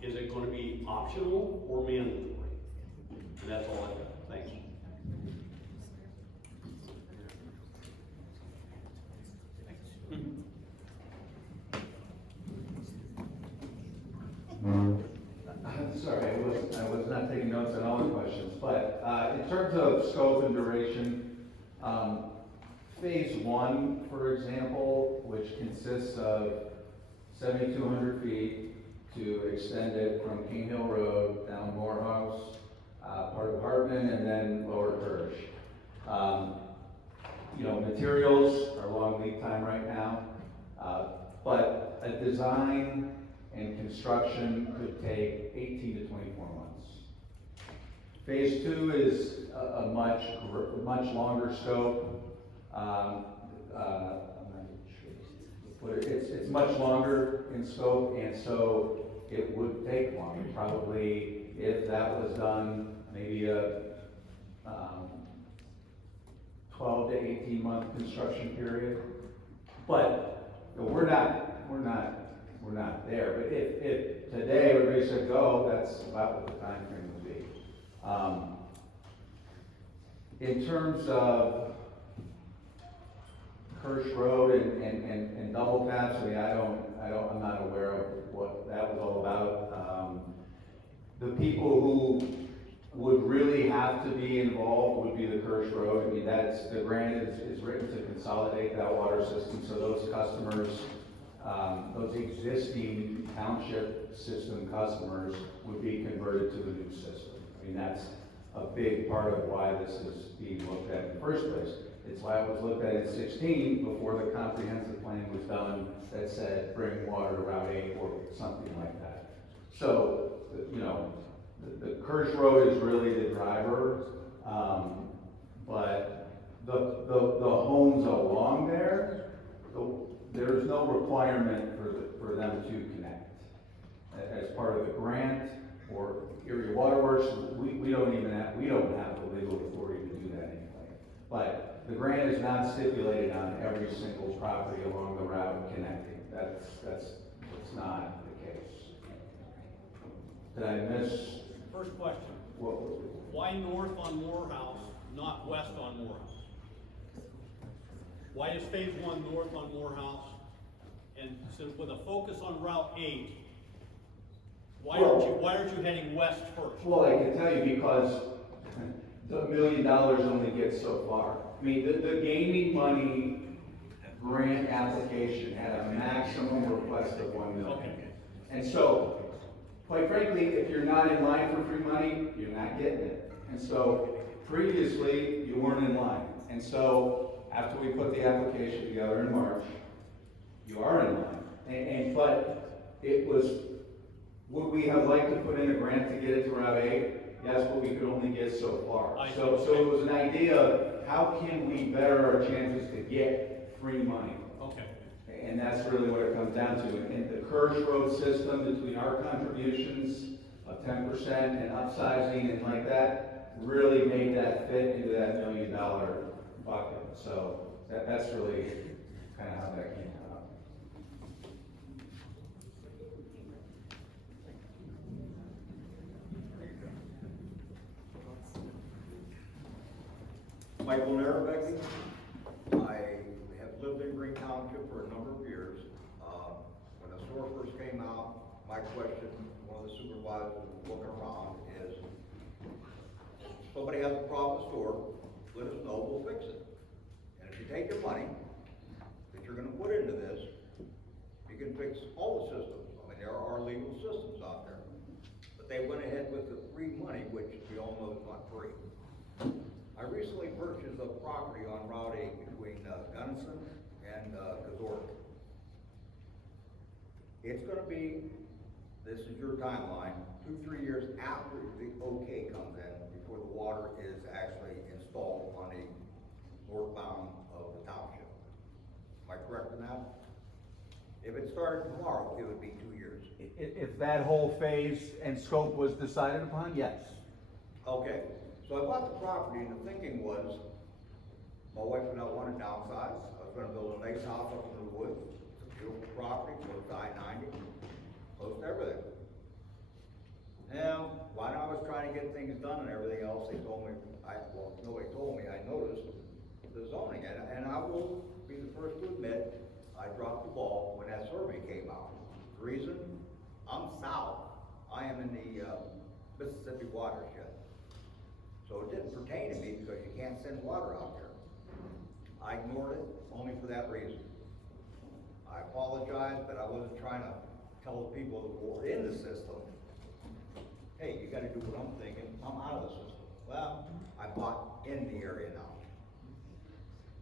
Is it going to be optional or mandatory? And that's all I've got. Thanks. Sorry, I was not taking notes on all the questions, but in terms of scope and duration, phase 1, for example, which consists of 7,200 feet to extend it from King Hill Road down Morehouse, part of Hartman, and then Lower Kirsch. You know, materials are long lead time right now, but a design and construction could take 18 to 24 months. Phase 2 is a much longer scope. I'm not sure. It's much longer in scope, and so it would take longer. Probably, if that was done, maybe a 12 to 18 month construction period. But we're not there. But if today everybody said go, that's about what the time frame would be. In terms of Kirsch Road and double taps, I mean, I'm not aware of what that was all about. The people who would really have to be involved would be the Kirsch Road. I mean, the grant is written to consolidate that water system, so those customers, those existing township system customers would be converted to the new system. I mean, that's a big part of why this is being looked at in the first place. It's why it was looked at in 16 before the comprehensive plan was done that said bring water to Route 8 or something like that. So, you know, the Kirsch Road is really the driver, but the homes along there, there's no requirement for them to connect. As part of the grant or Erie Waterworks, we don't have the legal authority to do that anyway. But the grant is not stipulated on every single property along the route connecting. That's not the case. Did I miss? First question. What? Why north on Morehouse, not west on Morehouse? Why is phase 1 north on Morehouse? And since with a focus on Route 8, why aren't you heading west first? Well, I can tell you because the $1 million only gets so far. I mean, the gaming money grant application had a maximum request of $1 million. Okay. And so, quite frankly, if you're not in line for free money, you're not getting it. And so, previously, you weren't in line. And so, after we put the application together in March, you are in line. But it was, would we have liked to put in a grant to get it to Route 8? Yes, but we could only get so far. So it was an idea of how can we better our chances to get free money? Okay. And that's really what it comes down to. And the Kirsch Road system, between our contributions of 10% and upsizing and like that, really made that fit into that $1 million bucket. So that's really kind of how that came out. Michael Narabecki. I have lived in Greene Township for a number of years. When the store first came out, my question, one of the supervisors looking around is, if somebody has a problem with the store, let us know, we'll fix it. And if you take your money that you're gonna put into this, you can fix all the systems on the and there are legal systems out there. But they went ahead with the free money, which we all know is not free. I recently purchased a property on Route 8 between Gunnison and Kazork. It's gonna be, this is your timeline, 2-3 years after the okay comes in, before the water is actually installed on the northbound of the township. Am I correct in that? If it started tomorrow, it would be 2 years. If that whole phase and scope was decided upon, yes. Okay, so I bought the property and the thinking was, my wife and I wanted to downsize. I was gonna build a nice house up in the woods. It's a beautiful property, close to I-90, close to everything. Now, while I was trying to get things done and everything else, they told me, well, nobody told me, I noticed the zoning, and I will be the first to admit, I dropped the ball when that survey came out. The reason? I'm south. I am in the Mississippi watershed. So it didn't pertain to me because you can't send water out there. I ignored it only for that reason. I apologize, but I wasn't trying to tell the people that were in the system, hey, you gotta do what I'm thinking, I'm out of the system. Well, I bought in the area now.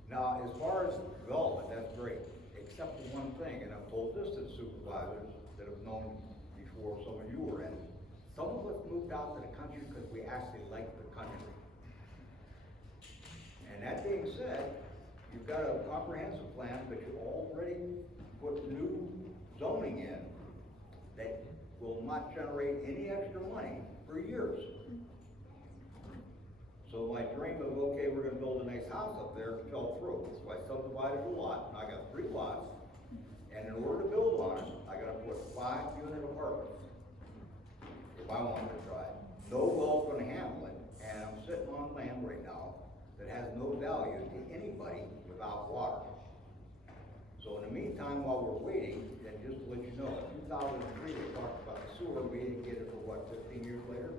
Now, as far as development, that's great, except for one thing, and I've told this to the supervisors that have known before some of you were in. Some of us moved out to the country because we actually like the country. And that being said, you've got a comprehensive plan, but you already put new zoning in that will not generate any extra money for years. So my dream of, okay, we're gonna build a nice house up there fell through. So I subdivided a lot, and I got 3 lots. And in order to build on it, I gotta put 5-unit apartments. If I wanted to try it. No well's gonna handle it, and I'm sitting on land right now that has no value to anybody without water. So in the meantime, while we're waiting, and just to let you know, in 2003, we talked about the sewer, we didn't get it for what, 15 years later?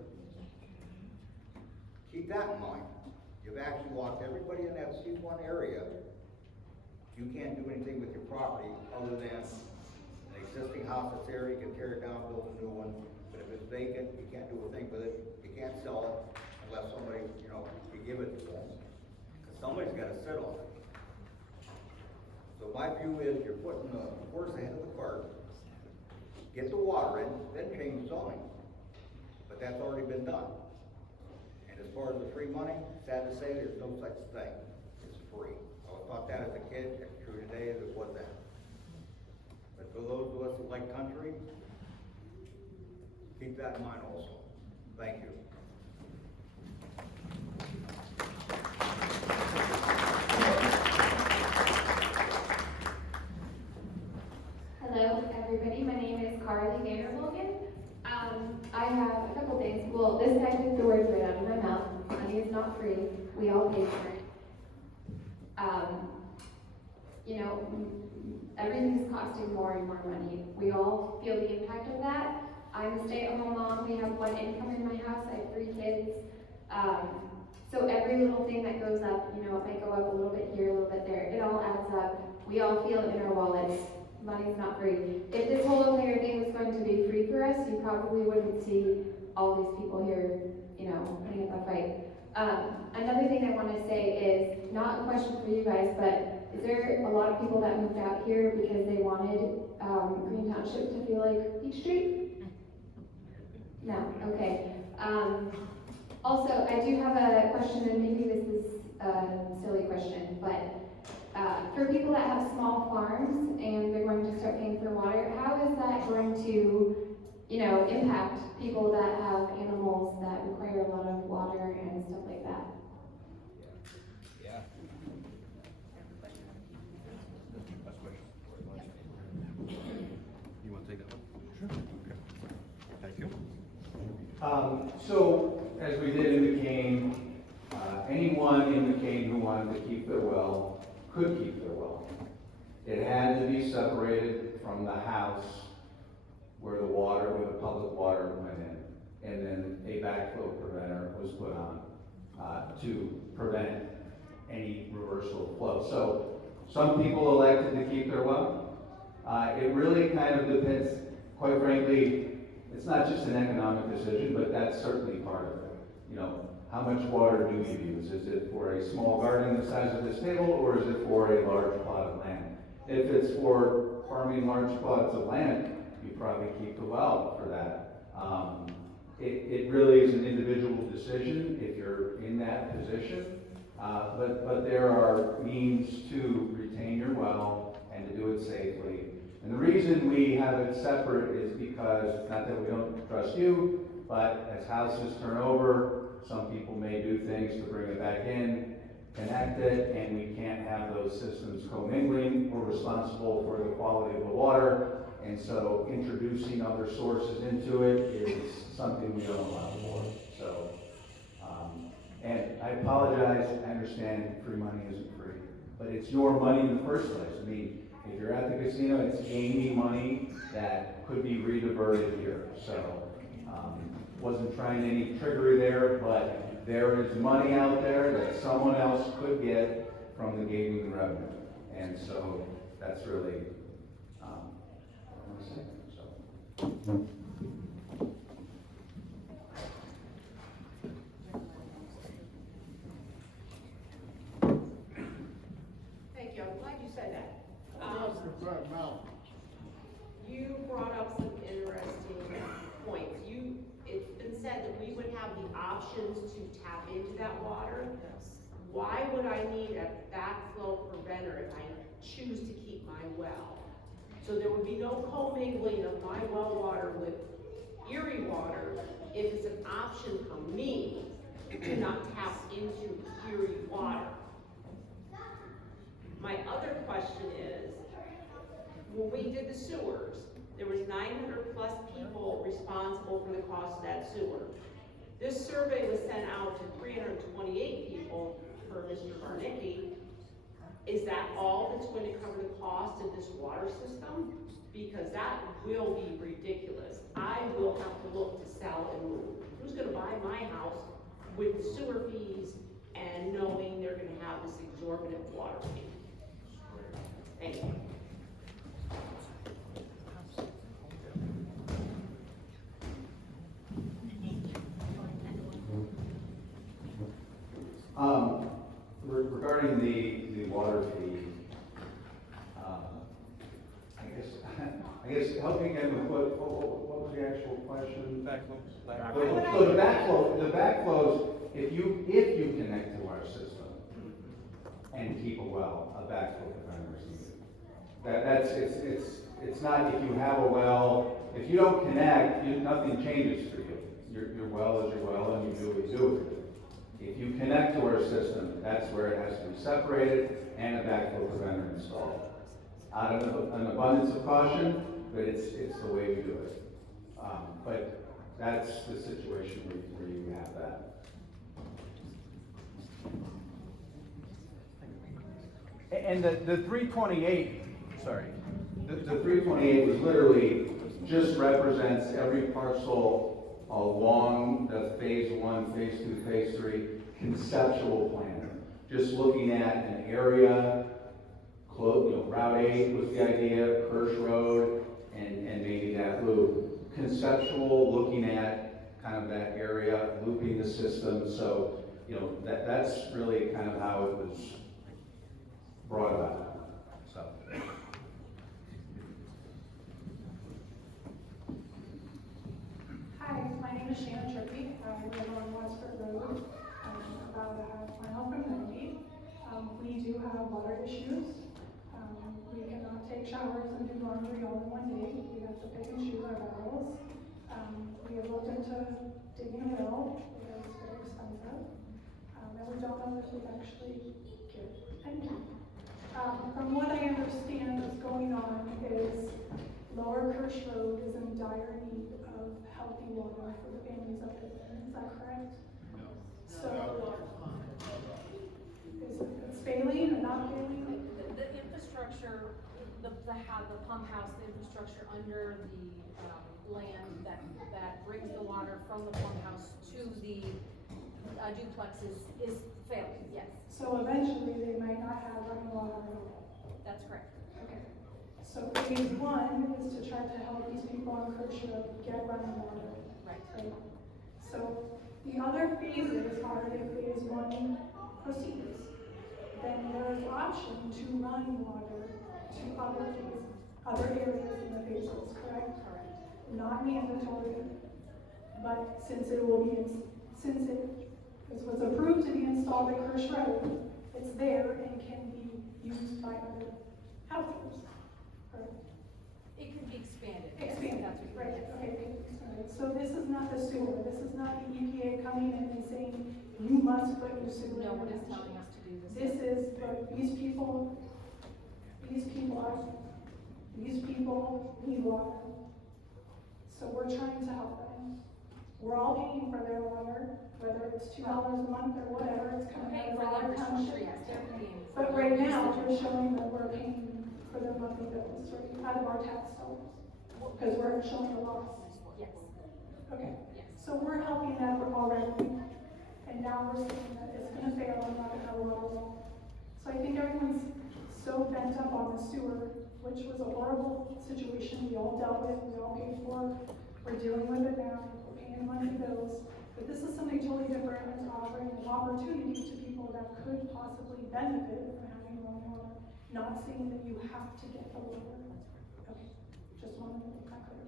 Keep that in mind. You've actually lost everybody in that C1 area. You can't do anything with your property other than an existing house that's there, you can tear it down, build a new one. But if it's vacant, you can't do a thing with it. You can't sell it unless somebody, you know, you give it to them. Because somebody's gotta sit on it. So my view is you're putting the horse ahead of the cart, get the water in, then change the zoning. But that's already been done. And as far as the free money, sad to say, there's no such thing. It's free. I was taught that as a kid, it's true today as it was then. But for those of us that like country, keep that in mind also. Thank you. Hello, everybody. My name is Carly Vanderhogen. I have a couple things. Well, this guy took the words right out of my mouth. Money is not free. We all pay for it. You know, everything's costing more and more money. We all feel the impact of that. I'm a stay-at-home mom. We have 1 income in my house. I have 3 kids. So every little thing that goes up, you know, it might go up a little bit here, a little bit there. It all adds up. We all feel it in our wallets. Money's not free. If this whole entire thing was going to be free for us, you probably wouldn't see all these people here, you know, putting up a fight. Another thing I want to say is, not a question for you guys, but is there a lot of people that moved out here because they wanted Greene Township to feel like Beach Street? No, okay. Also, I do have a question, and maybe this is a silly question, but for people that have small farms and they're going to start paying for water, how is that going to, you know, impact people that have animals that require a lot of water and stuff like that? Yeah. You want to take that one? Sure. Okay. Thank you. So, as we did in McCain, anyone in McCain who wanted to keep their well could keep their well. It had to be separated from the house where the public water went in, and then a backflow preventer was put on to prevent any reversal of flow. So some people elected to keep their well. It really kind of depends. quite frankly, it's not just an economic decision, but that's certainly part of it. You know, how much water do you use? Is it for a small garden the size of this table, or is it for a large plot of land? If it's for farming large plots of land, you probably keep the well for that. It really is an individual decision if you're in that position, but there are means to retain your well and to do it safely. And the reason we have it separate is because, not that we don't trust you, but as houses turn over, some people may do things to bring it back in, connect it, and we can't have those systems commingling. We're responsible for the quality of the water, and so introducing other sources into it is something we don't allow for. So, and I apologize, I understand free money isn't free, but it's your money in the first place. I mean, if you're at the casino, it's gaming money that could be rediverted here. So, wasn't trying any trickery there, but there is money out there that someone else could get from the gaming revenue. And so that's really what I'm saying. So. Thank you, I'm glad you said that. You brought up some interesting points. It's been said that we would have the options to tap into that water. Why would I need a backflow preventer if I choose to keep my well? So there would be no commingling of my well water with Erie water if it's an option for me to not tap into Erie water. My other question is, when we did the sewers, there was 900 plus people responsible for the cost of that sewer. This survey was sent out to 328 people per Mr. Barnicki. Is that all that's going to cover the cost of this water system? Because that will be ridiculous. I will have to look to sell and move. Who's gonna buy my house with the sewer fees and knowing they're gonna have this exorbitant water fee? Thank you. Regarding the water fee, I guess help me again with what was the actual question? Backflow. So the backflows, if you connect to our system and keep a well, a backflow preventer is needed. It's not if you have a well, if you don't connect, nothing changes for you. Your well is your well and you do what you do with it. If you connect to our system, that's where it has to be separated and a backflow preventer installed. Out of an abundance of caution, but it's the way we do it. But that's the situation where you have that. And the 328, sorry. The 328 was literally just represents every parcel along the phase 1, phase 2, phase 3 conceptual plan. Just looking at an area, Route 8 was the idea, Kirsch Road, and maybe that loop. Conceptual, looking at kind of that area, looping the system. So, that's really kind of how it was brought about. So. Hi, my name is Shannon Trippy. I live on Westford Road, about a half-mile from Erie. We do have water issues. We cannot take showers and do laundry all in one day. We have to pick and choose our barrels. We have looked into digging a well, because it's very expensive. And we don't know if we actually get any. From what I understand what's going on is Lower Kirsch Road is in dire need of healthy water for the families up there. Is that correct? No. So, is it failing or not failing? The infrastructure, the pump house, the infrastructure under the land that brings the water from the pump house to the duplexes is failing, yes. So eventually they might not have running water at all. That's correct. Okay. So phase one is to try to help these people on Kirsch Road get running water. Right. So the other phases are the phase one proceeds. Then there's option to run water to other areas in the phases, correct? Correct. Not mandatory, but since it was approved to be installed at Kirsch Road, it's there and can be used by other households, correct? It could be expanded. Yes, Expanded, that's what right, you're okay, expanded. So this is not the sewer, this is not the EPA coming in and saying, you must put your sewer. No one in." is telling us to do this. This is, but these people need water. So we're trying to help them. We're all paying for their water, whether it's $2 a month or whatever, it's coming Paying out for of our their township. yes, they're paying for But their right now, usage. we're showing that we're paying for their monthly bills, right, out of our tax dollars. Because we're showing a loss. Yes. Okay, Yes. so we're helping them already, and now we're seeing that it's gonna fail and not gonna have a lot of water. So I think everyone's so bent up on the sewer, which was a horrible situation we all dealt with, we all paid for. We're dealing with it now, we're paying monthly bills. But this is something totally different, it's offering an opportunity to people that could possibly benefit from having running water. Not saying that you have to get the water. Okay, just wanted to make that clear.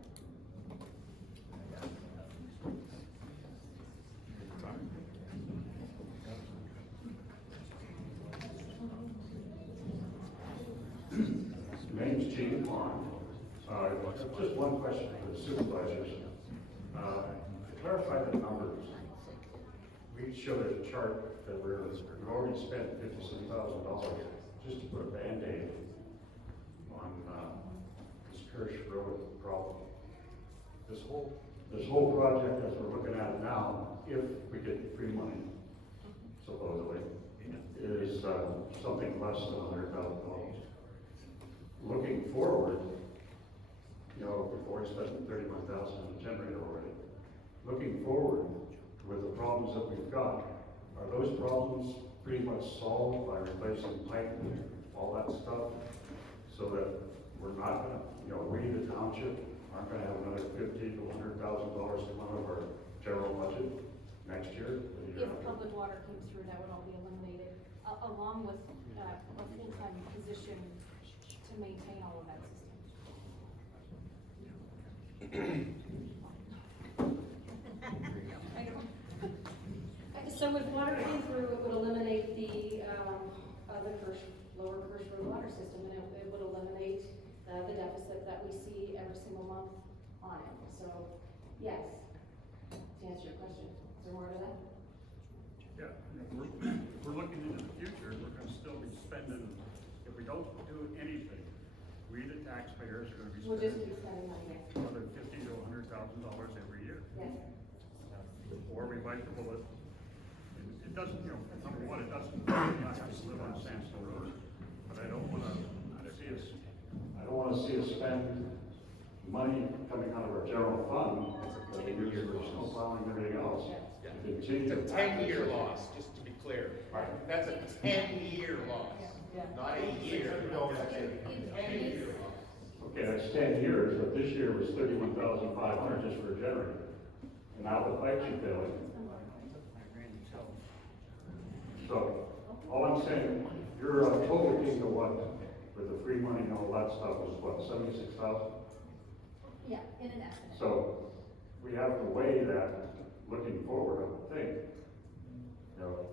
Name's Gene Pond. Just one question for the supervisors. To clarify the numbers, we showed a chart that we've already spent $57,000 just to put a Band-Aid on this Kirsch Road problem. This whole project, as we're looking at it now, if we get free money, supposedly, is something less than $100,000. Looking forward, you know, we've already spent $31,000 on the generator already. Looking forward, with the problems that we've got, are those problems pretty much solved by replacing pipe and all that stuff? So that we're not gonna, you know, we, the township, aren't gonna have another $50,000 to $100,000 come out of our general budget next year? If public water came through, that would all be eliminated, along with a full-time position to maintain all of that system. I know. So if water came through, it would eliminate the lower Kirsch Road water system, and it would eliminate the deficit that we see every single month on it. So, yes, to answer your question, is there more to that? Yeah, we're looking into the future, we're gonna still be spending, if we don't do anything, we the taxpayers are gonna be We'll just spending keep spending money, yes. another $50,000 to $100,000 every year. Yes. Or we bite the bullet. It doesn't, you know, number one, it doesn't, not have to live on Sandstone Road, but I don't wanna see us spend money coming out of our general fund that we use for snow plowing and everything else. Continue. It's a 10-year loss, just to be clear. Right. That's a 10-year loss, not a year. No, that's a 10-year loss. Okay, that's 10 years, but this year was $31,500 just for a generator. And now the pipes are failing. So, all I'm saying, your total gigawatt with the free money and all that stuff was what, 76,000? Yeah, in an estimate. So, we have to weigh that looking forward, I would think. You know,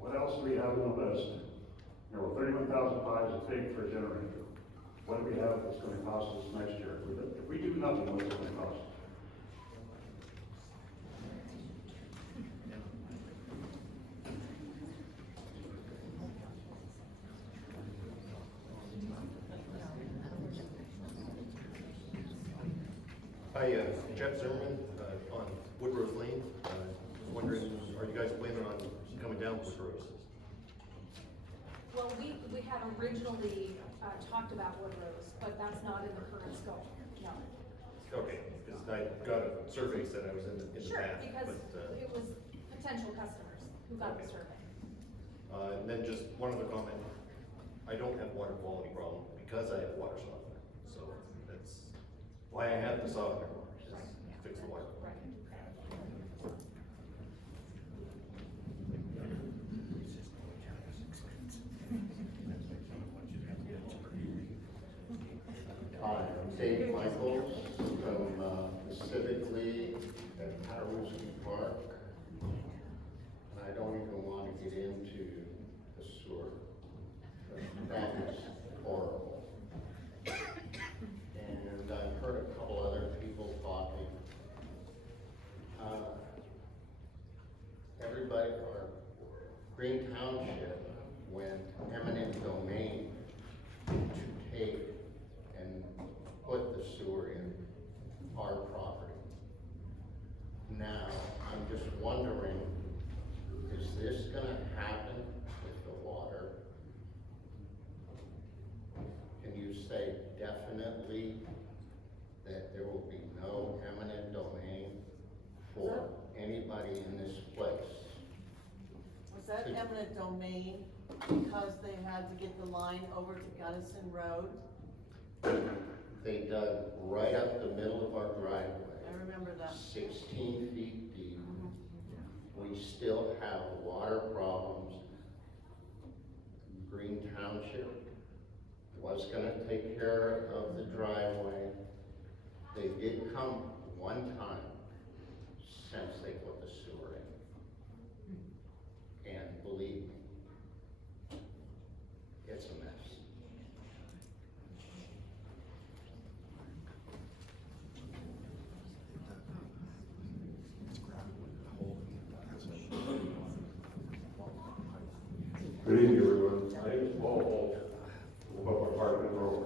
what else do we have on the list? You know, 31,500 is a big for a generator. What do we have that's gonna cost us next year? If we do nothing, what's it gonna cost? Hi, Jeff Zimmerman, on Woodrose Lane. Wondering, are you guys planning on coming down Woodrose? Well, we had originally talked about Woodrose, but that's not in the current scope, no. Okay, because I got a survey said I was in the Sure, path. because but, it was potential customers who got the survey. And then just one other comment. I don't have water quality problem because I have water softener. So why I had this out there, fix the water. Hi, I'm Dave Michaels from the Civic League at Powderski Park. And I don't even want to get into the sewer. That is horrible. And I've heard a couple other people talking. Everybody, or Greene Township went eminent domain to take and put the sewer in our property. Now, I'm just wondering, is this gonna happen with the water? Can you say definitely that there will be no eminent domain for anybody in this place? Was that eminent domain because they had to get the line over to Gunnison Road? They dug right up the middle of our driveway. I remember that. 16 feet deep. We still have water problems. Greene Township was gonna take care of the driveway. They did come one time since they put the sewer in. And believe me, it's a mess. Good evening, everyone. My name is Paul Holt, from Buffalo Apartment Road.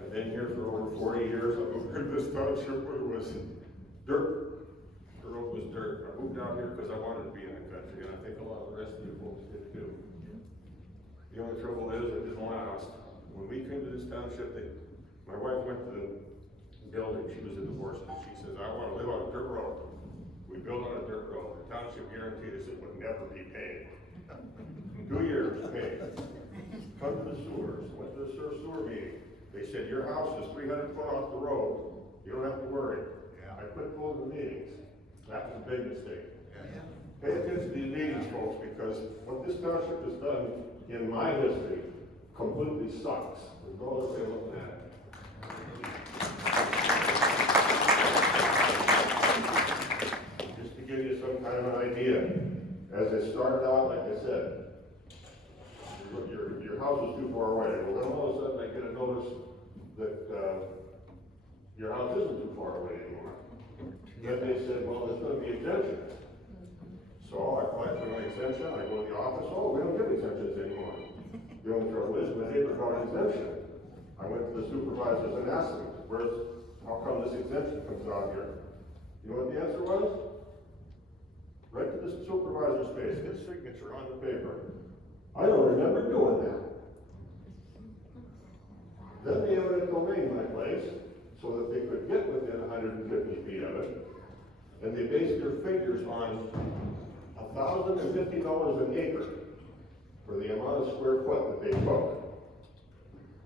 I've been here for over 40 years. I moved to this township where it was dirt. The road was dirt. I moved down here because I wanted to be in the country, and I think a lot of the rest of you folks did too. The only trouble is, it didn't last. When we came to this township, my wife went to the building, she was a divorce, and she says, I want to live on a dirt road. We built on a dirt road. The township guaranteed us it would never be paid. 2 years paid. Come to the sewers, went to the sewer meeting. They said, your house is 300 foot off the road. You don't have to worry. Yeah. I quit going to the meetings. That was a big mistake. Yeah. Pay attention to these meetings, folks, because what this township has done in my history completely sucks. There's no other way of looking at it. Just to give you some kind of an idea, as it started out, like I said, your house is too far away. Well, then all of a sudden I get a notice that your house isn't too far away anymore. Then they said, well, there's going to be exemption. So I applied for my exemption. I go to the office. Oh, we don't give exemptions anymore. The only trouble is my neighbor got an exemption. I went to the supervisors and asked them, how come this exemption comes out here? You know what the answer was? Right to the supervisor's face, his signature on the paper. I don't remember doing that. Then they eminent domain my place so that they could get within 150 feet of it. And they based their figures on $1,050 an acre for the amount of square foot that they took.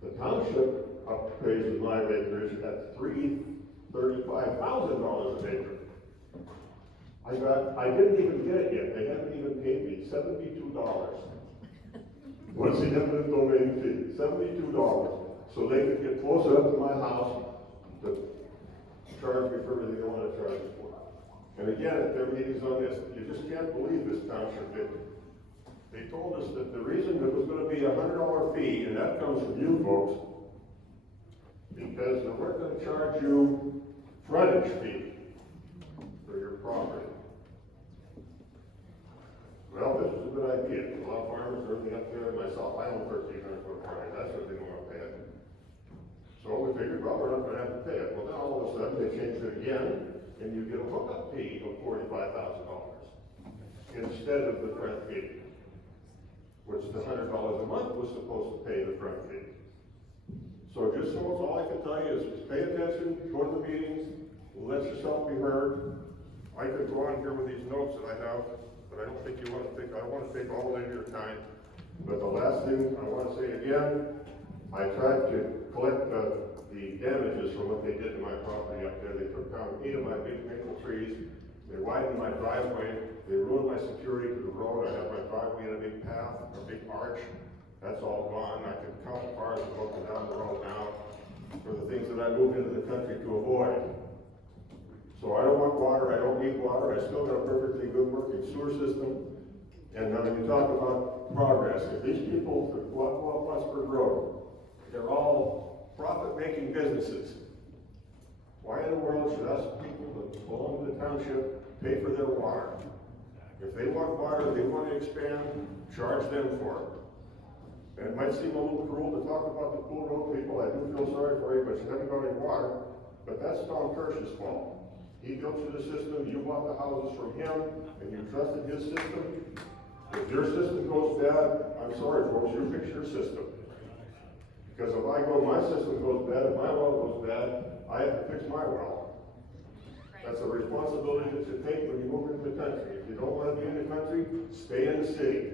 The township appraises my acreage at $335,000 an acre. I didn't even get it yet. They haven't even paid me $72. What's the eminent domain fee? $72. So they could get closer up to my house to charge me for everything they want to charge me for. And again, at their meetings on this, you just can't believe this township did. They told us that the reason it was going to be a $100 fee, and that comes from you folks, because they weren't going to charge you frontage fee for your property. Well, this was a good idea. A lot of farmers are everything up there, and myself, I own 1,300 foot frontage. That's what they want to pay it. So we figured, well, we're not going to have to pay it. Well, then all of a sudden they changed it again, and you get a hookup fee of $45,000 instead of the front fee, which the $100 a month was supposed to pay the front fee. So just so it's all I can tell you is pay attention, go to the meetings, let yourself be heard. I could go on here with these notes that I have, but I don't think you want to think, I don't want to take all of your time. But the last thing I want to say again, I tried to collect the the damages from what they did to my property up there. They took down 8 of my big maple trees, they widened my driveway, they ruined my security to the road. I have my driveway in a big path, a big arch. That's all gone. I can count cars broken down the road now for the things that I moved into the country to avoid. So I don't want water, I don't need water, I still got a perfectly good working sewer system. And now when you talk about progress, if these people that walk Westford Road, they're all profit-making businesses, why in the world should us people that belong to the township pay for their water? If they want water, they want to expand, charge them for it. And it might seem a little cruel to talk about the Pool Road people, I do feel sorry for you, but you haven't got any water, but that's Tom Kirsch's fault. He built you the system, you bought the houses from him, and you trusted his system. If your system goes bad, I'm sorry folks, you fix your system. Because if my system goes bad, if my well goes bad, I have to fix my well. That's a responsibility that you take when you move into the country. If you don't want to be in the country, stay in the city.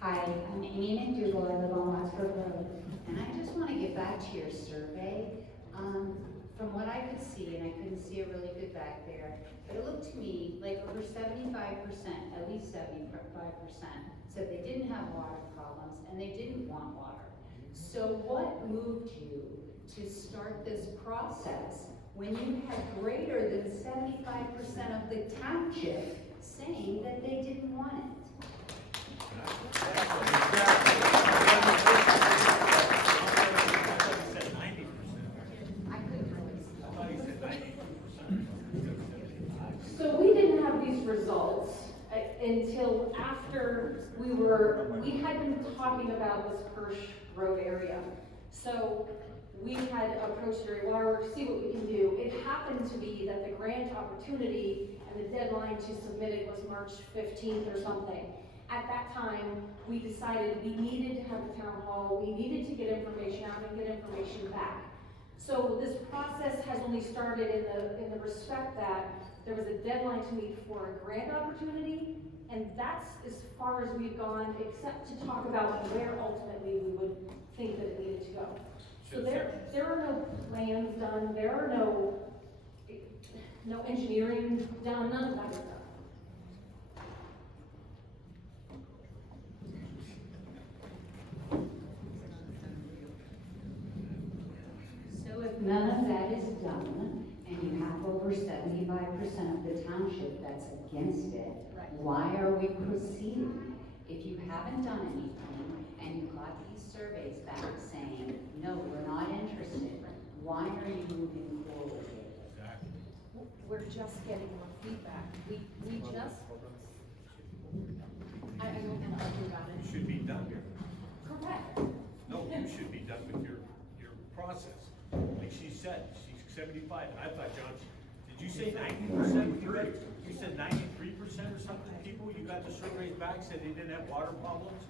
Hi, I'm Amy McDougal, I live on Wattsburg Road, and I just want to get back to your survey. From what I could see, and I couldn't see a really good back there, but it looked to me like over 75%, at least 75%, said they didn't have water problems and they didn't want water. So what moved you to start this process when you had greater than 75% of the township saying that they didn't want it? So we didn't have these results until after we had been talking about this Kirsch Road area. So we had approached Erie Water to see what we can do. It happened to be that the grant opportunity and the deadline to submit it was March 15th or something. At that time, we decided we needed to have a town hall, we needed to get information out and get information back. So this process has only started in the respect that there was a deadline to meet for a grant opportunity, and that's as far as we've gone, except to talk about where ultimately we would think that it needed to go. So there are no plans done, there are no engineering done, none of that is done. So if none of that is done, and you have over 75% of the township that's against it, why are we proceeding? If you haven't done anything, and you got these surveys back saying, no, we're not interested, why are you moving forward? We're just getting more feedback. We just, I don't want to argue about it. You should be done here. Correct. No, you should be done with your process. Like she said, she's 75, and I thought, John, did you say 90%? You said 93% or something, people, you got the surveys back, said they didn't have water problems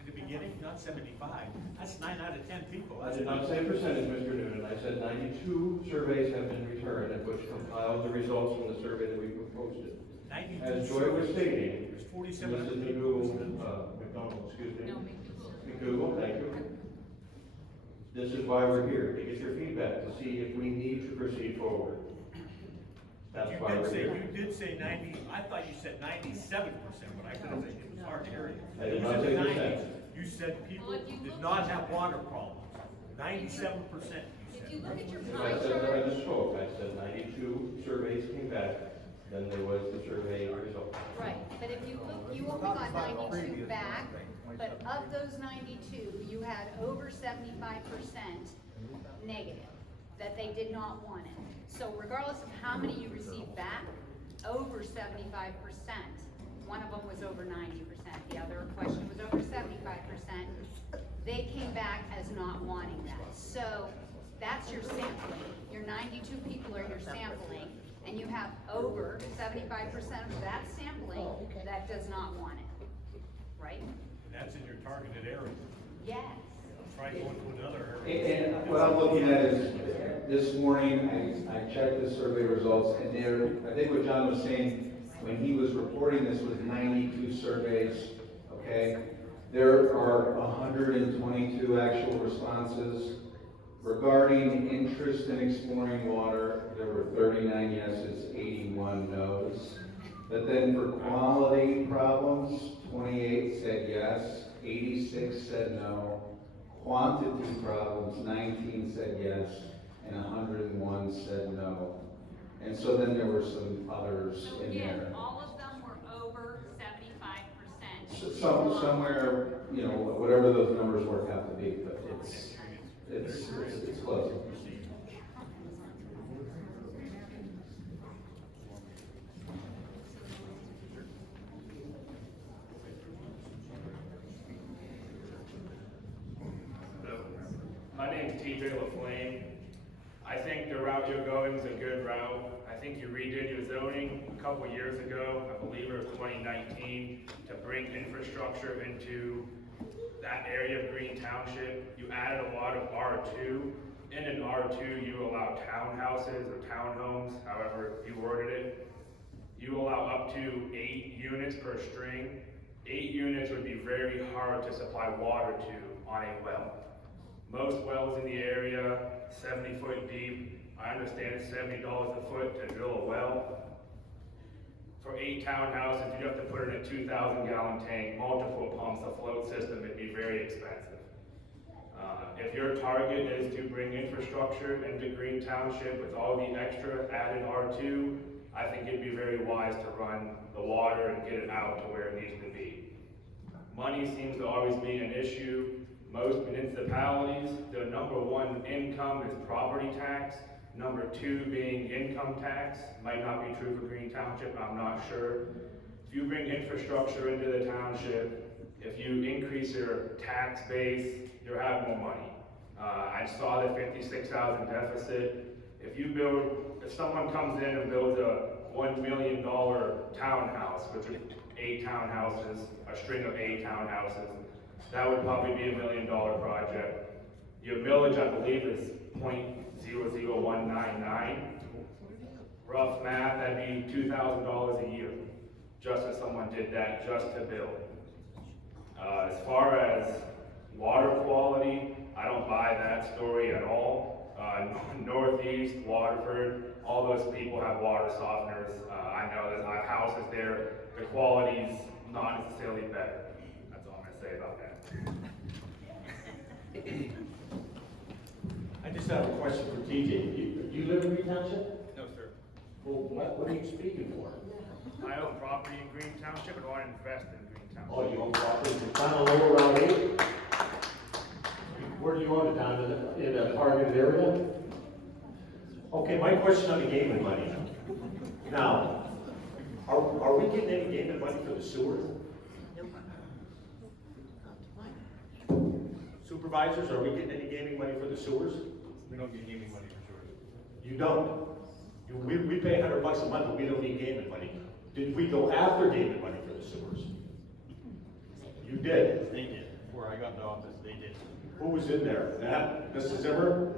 in the beginning, not 75. That's 9 out of 10 people. I did not say percentage, Mr. Newton. I said 92 surveys have been returned, of which compiled the results from the survey that we posted. 92 As Joy was stating, There's Mrs. 47. McDonald, excuse me. McDougal, thank you. This is why we're here, to get your feedback, to see if we need to proceed forward. That's why we're here. You did say 90, I thought you said 97%, but I couldn't think it was hard to hear you. I did You not said say 90. percent. You said people did not have water problems. 97%, you said. If you look at your I pie said that chart, I misspoke. I said 92 surveys came back, then there was the survey result. Right, but if you look, you only got 92 back, but of those 92, you had over 75% negative, that they did not want it. So regardless of how many you received back, over 75%, one of them was over 90%, the other question was over 75%, they came back as not wanting that. So that's your sampling. Your 92 people are your sampling, and you have over 75% of that sampling that does not want it, right? And that's in your targeted area. Yes. Try going to another area. And what I'm looking at is, this morning, I checked the survey results, and there, I think what John was saying, when he was reporting this was 92 surveys, okay? There are 122 actual responses. Regarding interest in exploring water, there were 39 yeses, 81 no's. But then for quality problems, 28 said yes, 86 said no. Quantity problems, 19 said yes, and 101 said no. And so then there were some others So in again, there. all of them were over 75%. Somewhere, you know, whatever those numbers work out to be, but it's close. My name's TJ LaFlame. I think the route you're going is a good route. I think you redid your zoning a couple years ago, I believe it was 2019, to bring infrastructure into that area of Greene Township. You added a lot of R2. In an R2, you allow townhouses or townhomes, however you worded it. You allow up to 8 units per string. 8 units would be very hard to supply water to on a well. Most wells in the area, 70 foot deep. I understand it's $70 a foot to drill a well. For 8 townhouses, you have to put in a 2,000 gallon tank, multiple pumps, a float system, it'd be very expensive. If your target is to bring infrastructure into Greene Township with all the extra added R2, I think it'd be very wise to run the water and get it out to where it needs to be. Money seems to always be an issue. Most municipalities, their number 1 income is property tax. Number 2 being income tax. Might not be true for Greene Township, I'm not sure. If you bring infrastructure into the township, if you increase your tax base, you'll have more money. I saw the 56,000 deficit. If someone comes in and builds a $1 million townhouse, which is 8 townhouses, a string of 8 townhouses, that would probably be $1 million project. Your millage, I believe, is 0.00199. Rough math, that'd be $2,000 a year, just if someone did that just to build. As far as water quality, I don't buy that story at all. Northeast, Waterford, all those people have water softeners. I know that I have houses there. The quality's not necessarily better. That's all I'm gonna say about that. I just have a question for TJ. You live in Greene Township? No, sir. Well, what are you speaking for? I own property in Greene Township and want to invest in Greene Township. Oh, you own property in town all over around here? Where do you own it, down in a targeted area? Okay, my question on the gaming money. Now, are we getting any gaming money for the sewer? Supervisors, are we getting any gaming money for the sewers? We don't get gaming money for sure. You don't? We pay $100 a month, but we don't need gaming money. Did we go after gaming money for the sewers? You did? They did. Before I got into office, they did. Who was in there? That, Mrs. Zimmer?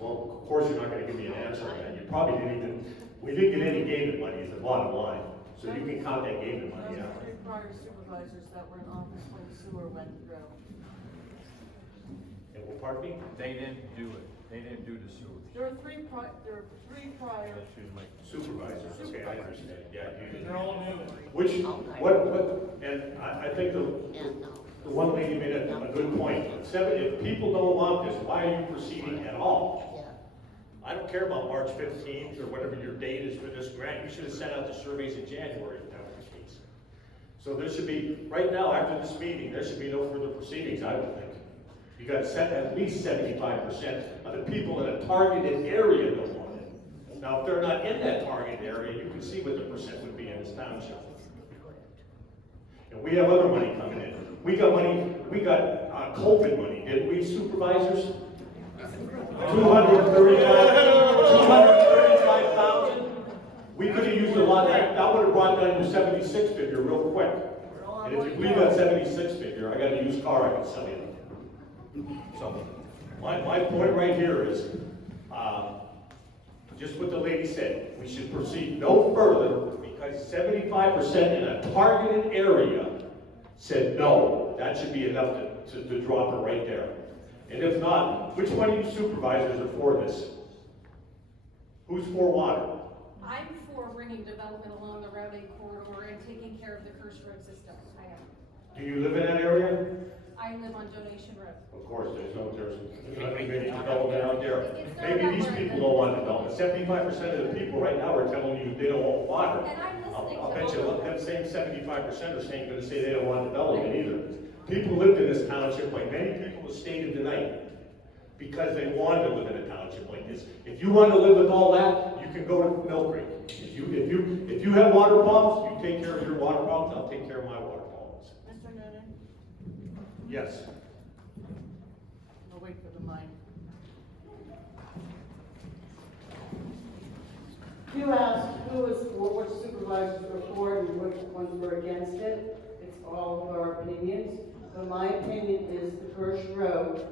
Well, of course you're not gonna give me an answer on that. You probably didn't even, we didn't get any gaming money is the bottom line. So you can count that gaming money out. Those are 3 prior supervisors that were in office when the sewer went through. And well, pardon me? They didn't do it. They didn't do the sewers. There were 3 prior. Supervisors, okay, I understand. Yeah, you did. They're all new. Which, and I think the one lady made a good point. If people don't want this, why are you proceeding at all? I don't care about March 15th or whatever your date is for this grant. You should have sent out the surveys in January if that was the case. So there should be, right now, after this meeting, there should be no further proceedings, I would think. You got to set at least 75% of the people in a targeted area don't want it. Now, if they're not in that target area, you can see what the percent would be in this township. And we have other money coming in. We got money, we got COVID money, didn't we, supervisors? 235,000. We could have used a lot of that. That would have brought down your 76 figure real quick. And if you believe that 76 figure, I got a used car I can sell you. So, my point right here is, just what the lady said, we should proceed no further because because 75% in a targeted area said, no, that should be enough to drop it right there. And if not, which one of you supervisors are for this? Who's for water? I'm for bringing development along the Route 8 corridor and taking care of the Kirsch Road system. I am. Do you live in that area? I live on Donation Road. Of course, there's not gonna be any development out there. It's not Maybe about these where people the- don't want development. 75% of the people right now are telling you they don't want water. And I'm listening I'll to bet you all of that same 75% are saying, gonna say they don't want development either. People lived in this township, like many people have stated tonight, because they wanted to live in a township like this. If you want to live with all that, you can go to Mill Creek. If you have water problems, you take care of your water problems, I'll take care of my water problems. Mr. Noonan, Yes. I'll wait for the mic. You asked what supervisors were for and which ones were against it. It's all of our opinions. But my opinion is the Kirsch Road,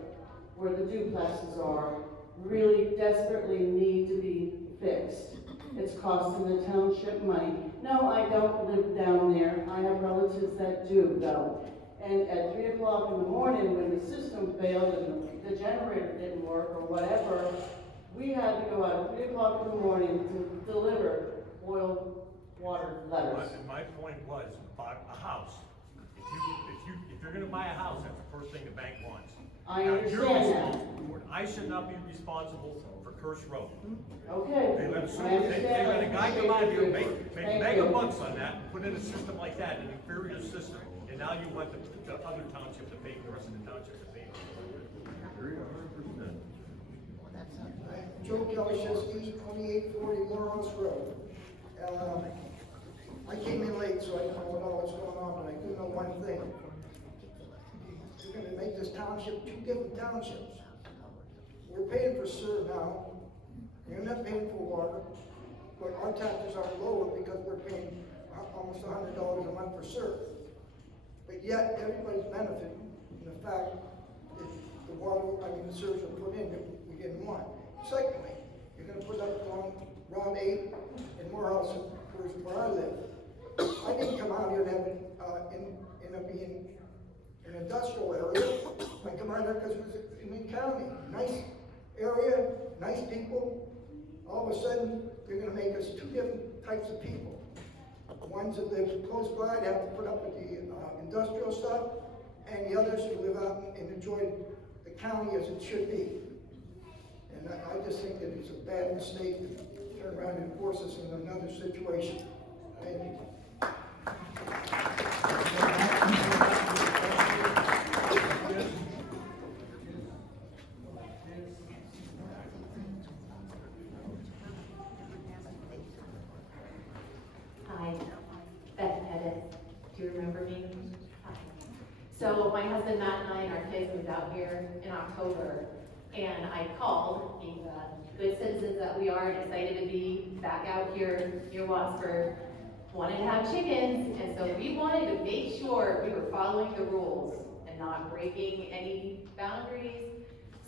where the duplexes are, really desperately need to be fixed. It's costing the township money. No, I don't live down there. I have relatives that do, though. And at 3 o'clock in the morning, when the system failed and the generator didn't work or whatever, we had to go out at 3 o'clock in the morning to deliver boiled water letters. My point was about a house. If you're gonna buy a house, that's the first thing the bank wants. I Now, you're understand that. responsible for it. I should not be responsible for Kirsch Road. Okay, They let I understand. a guy come out here, make Thank mega you. bucks on that, and put in a system like that, an inferior system, and now you want the other township to pay, the rest of the township to pay. Joe Kelly, 2840 Lawrence Road. I came in late, so I don't know what's going on, but I do know one thing. You're gonna make this township 2 different townships. We're paying for sewer now, you're not paying for water, but our taxes are lower because we're paying almost $100 a month for sewer. But yet, everybody's benefiting from the fact that the the sewers are put in that we didn't want. Secondly, you're gonna put up on Route 8 in Morehouse, where I live. I didn't come out here to have it, being an industrial area. I come out here because it was in the county. Nice area, nice people. All of a sudden, they're gonna make us 2 different types of people. The ones that live close by to have to put up with the industrial stuff, and the others who live out and enjoy the county as it should be. And I just think that it's a bad mistake to turn around and force us into another situation. Thank you. Hi, Beth Pettis. Do you remember me? Hi. So my husband Matt and I and our kids moved out here in October, and I called, being the good citizens that we are, and excited to be back out here near Wattsburg. Wanted to have chickens, and so we wanted to make sure we were following the rules and not breaking any boundaries.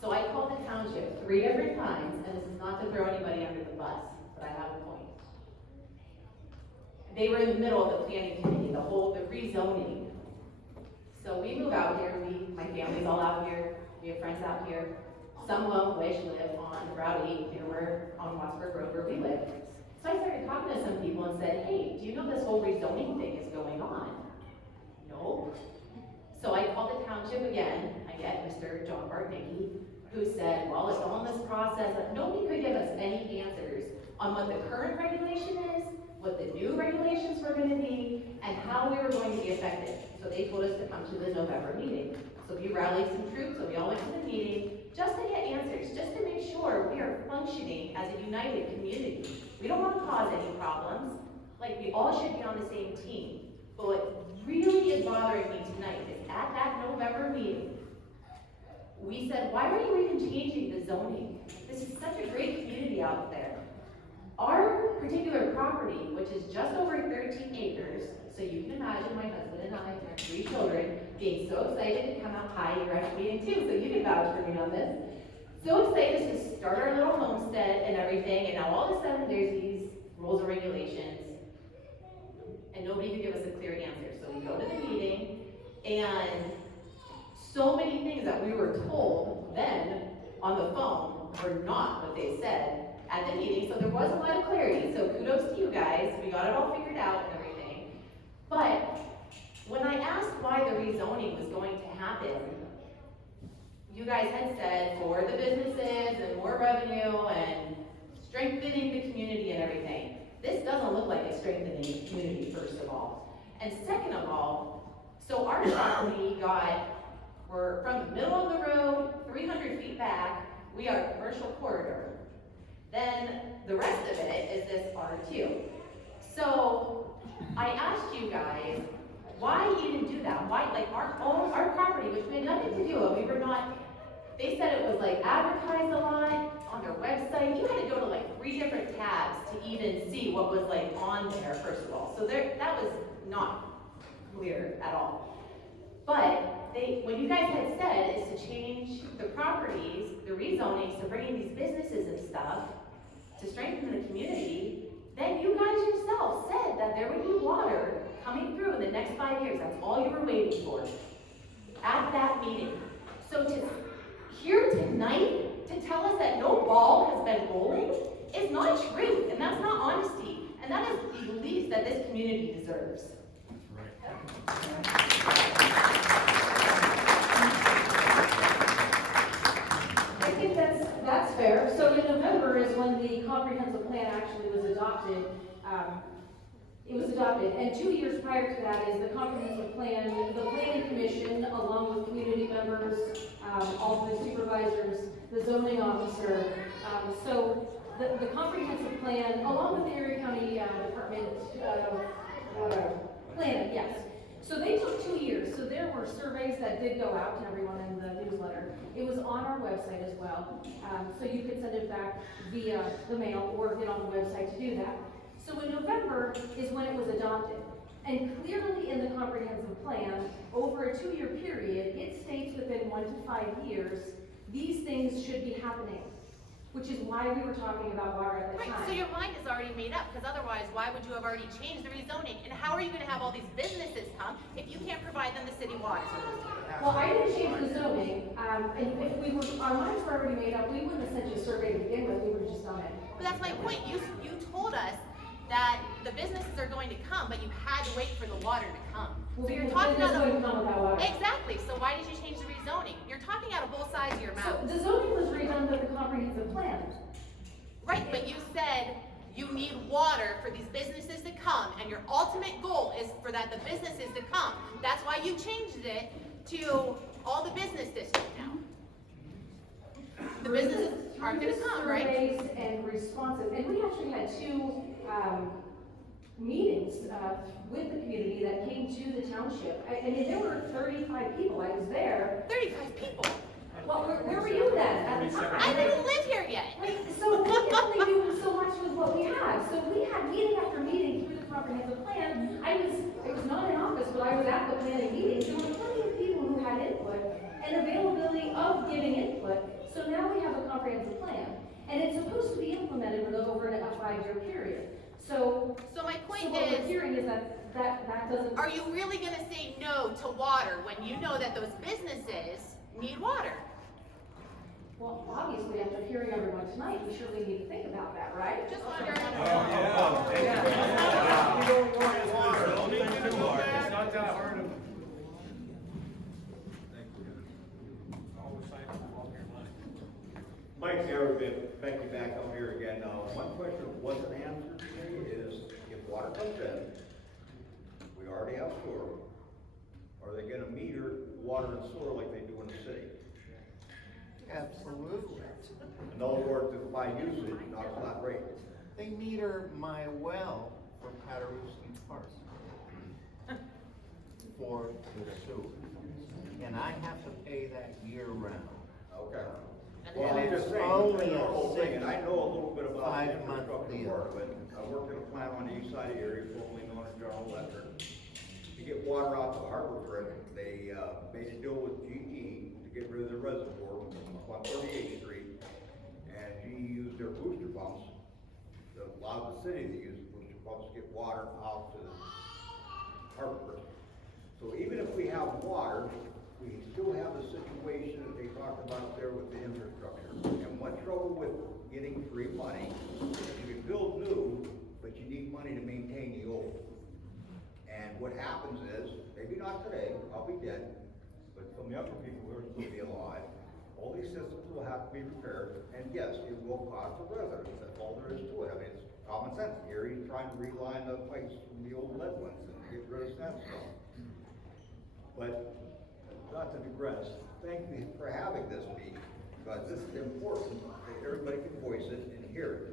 So I called the township 3 different times, and this is not to throw anybody under the bus, but I have a point. They were in the middle of the planning committee, the rezoning. So we move out here, my family's all out here, we have friends out here. Some of which live on Route 8, near on Wattsburg Road where we live. So I started talking to some people and said, hey, do you know this whole rezoning thing is going on? No. So I called the township again. I get Mr. John Bartnicki, who said, well, it's all in this process. Nobody could give us any answers on what the current regulation is, what the new regulations were going to be, and how we were going to be affected. So they told us to come to the November meeting. So we rallied some troops, so we all went to the meeting, just to get answers, just to make sure we are functioning as a united community. We don't want to cause any problems. Like, we all should be on the same team. But what really is bothering me tonight is at that November meeting, we said, why are you even changing the zoning? This is such a great community out there. Our particular property, which is just over 13 acres, so you can imagine my husband and I and our 3 children being so excited to come out. Hi, you're at the meeting too, so you can vouch for me on this. So excited to start our little homestead and everything, and now all of a sudden there's these rules and regulations. and nobody could give us a clear answer. So we go to the meeting, and so many things that we were told then on the phone were not what they said at the meeting, so there was a lot of clarity. So kudos to you guys, we got it all figured out and everything. But when I asked why the rezoning was going to happen, you guys had said for the businesses and more revenue and strengthening the community and everything. This doesn't look like it's strengthening the community, first of all. And second of all, so our property we're from the middle of the road, 300 feet back, we are a commercial corridor. Then the rest of it is this R2. So I asked you guys, why you didn't do that? Why, like our property, which we had nothing to do with, we were not, they said it was like advertised a lot on their website. You had to go to like 3 different tabs to even see what was like on there, first of all. So that was not clear at all. But what you guys had said is to change the properties, the rezonings, to bring in these businesses and stuff, to strengthen the community. Then you guys yourself said that there would be water coming through in the next 5 years. That's all you were waiting for at that meeting. So to here tonight to tell us that no ball has been rolling is not truth, and that's not honesty, and that is the least that this community deserves. I think that's fair. So in November is when the comprehensive plan actually was adopted. It was adopted, and 2 years prior to that is the comprehensive plan. The planning commission, along with community members, all the supervisors, the zoning officer. So the comprehensive plan, along with the Erie County Department planning, yes. So they took 2 years. So there were surveys that did go out to everyone in the newsletter. It was on our website as well. So you could send it back via the mail or get on the website to do that. So in November is when it was adopted. And clearly in the comprehensive plan, over a 2-year period, it states within 1 to 5 years, these things should be happening, which is why we were talking about water at the time. Right, so your mind is already made up, because otherwise, why would you have already changed the rezoning? And how are you gonna have all these businesses come if you can't provide them the city water? Well, I didn't change the zoning, and if our minds were already made up, we wouldn't have sent you a survey to begin with, we would have just done it. But that's my point, you told us that the businesses are going to come, but you had to wait for the water to come. Well, So you're the talking business out of... wouldn't come without water. Exactly, so why did you change the rezoning? You're talking out of both sides of your mouth. So the zoning was redone with the comprehensive plan. Right, but you said you need water for these businesses to come, and your ultimate goal is for the businesses to come. That's why you changed it to all the business districts now. The businesses aren't gonna come, right? Surveys and responses, and we actually had 2 meetings with the community that came to the township. I mean, there were 35 people, I was there. 35 people? Well, where were you then at the time? I didn't live here yet. So we can only do so much with what we have. So we had meeting after meeting through the comprehensive plan. I was not in office, but I was at the planning meetings. There were plenty of people who had input and availability of giving input. So now we have a comprehensive plan. And it's supposed to be implemented over a 5-year period. So my point what is, we're hearing is that doesn't... Are you really gonna say no to water when you know that those businesses need water? Well, obviously, after hearing everyone tonight, we surely need to think about that, right? Just wondering. We don't want water, don't make it too hard, it's not that hard of. Mike Garrett, thank you back up here again. One question that wasn't answered today is, if water comes in, we already have sewer, are they gonna meter water and sewer like they do in the city? Absolutely. In other words, it's by usage, not a flat rate. They meter my well from Patterson Park for the sewer. And I have to pay that year round. Okay. Well, I'm it's just saying, only the a whole thing, and I know a little bit about the 5-month infrastructure deal. part of it. I worked in a plant on the east side of Erie, formerly known as General Electric. To get water out to the harbor grid, they made a deal with GE to get rid of the reservoir on 38th Street. And GE used their booster pumps, that allowed the city to use the booster pumps to get water out to the getting free money. You can build new, but you need money to maintain the old. And what happens is, maybe not today, I'll be dead, but some younger people who are still be alive, all these systems will have to be repaired, and yes, it will cost the residents, that's all there is to it. I mean, it's common sense. Erie's trying to reline the pipes from the old lead ones and get rid of sandstone. But, not to digress, thank you for having this meeting, because this is important, that everybody can voice it and hear it.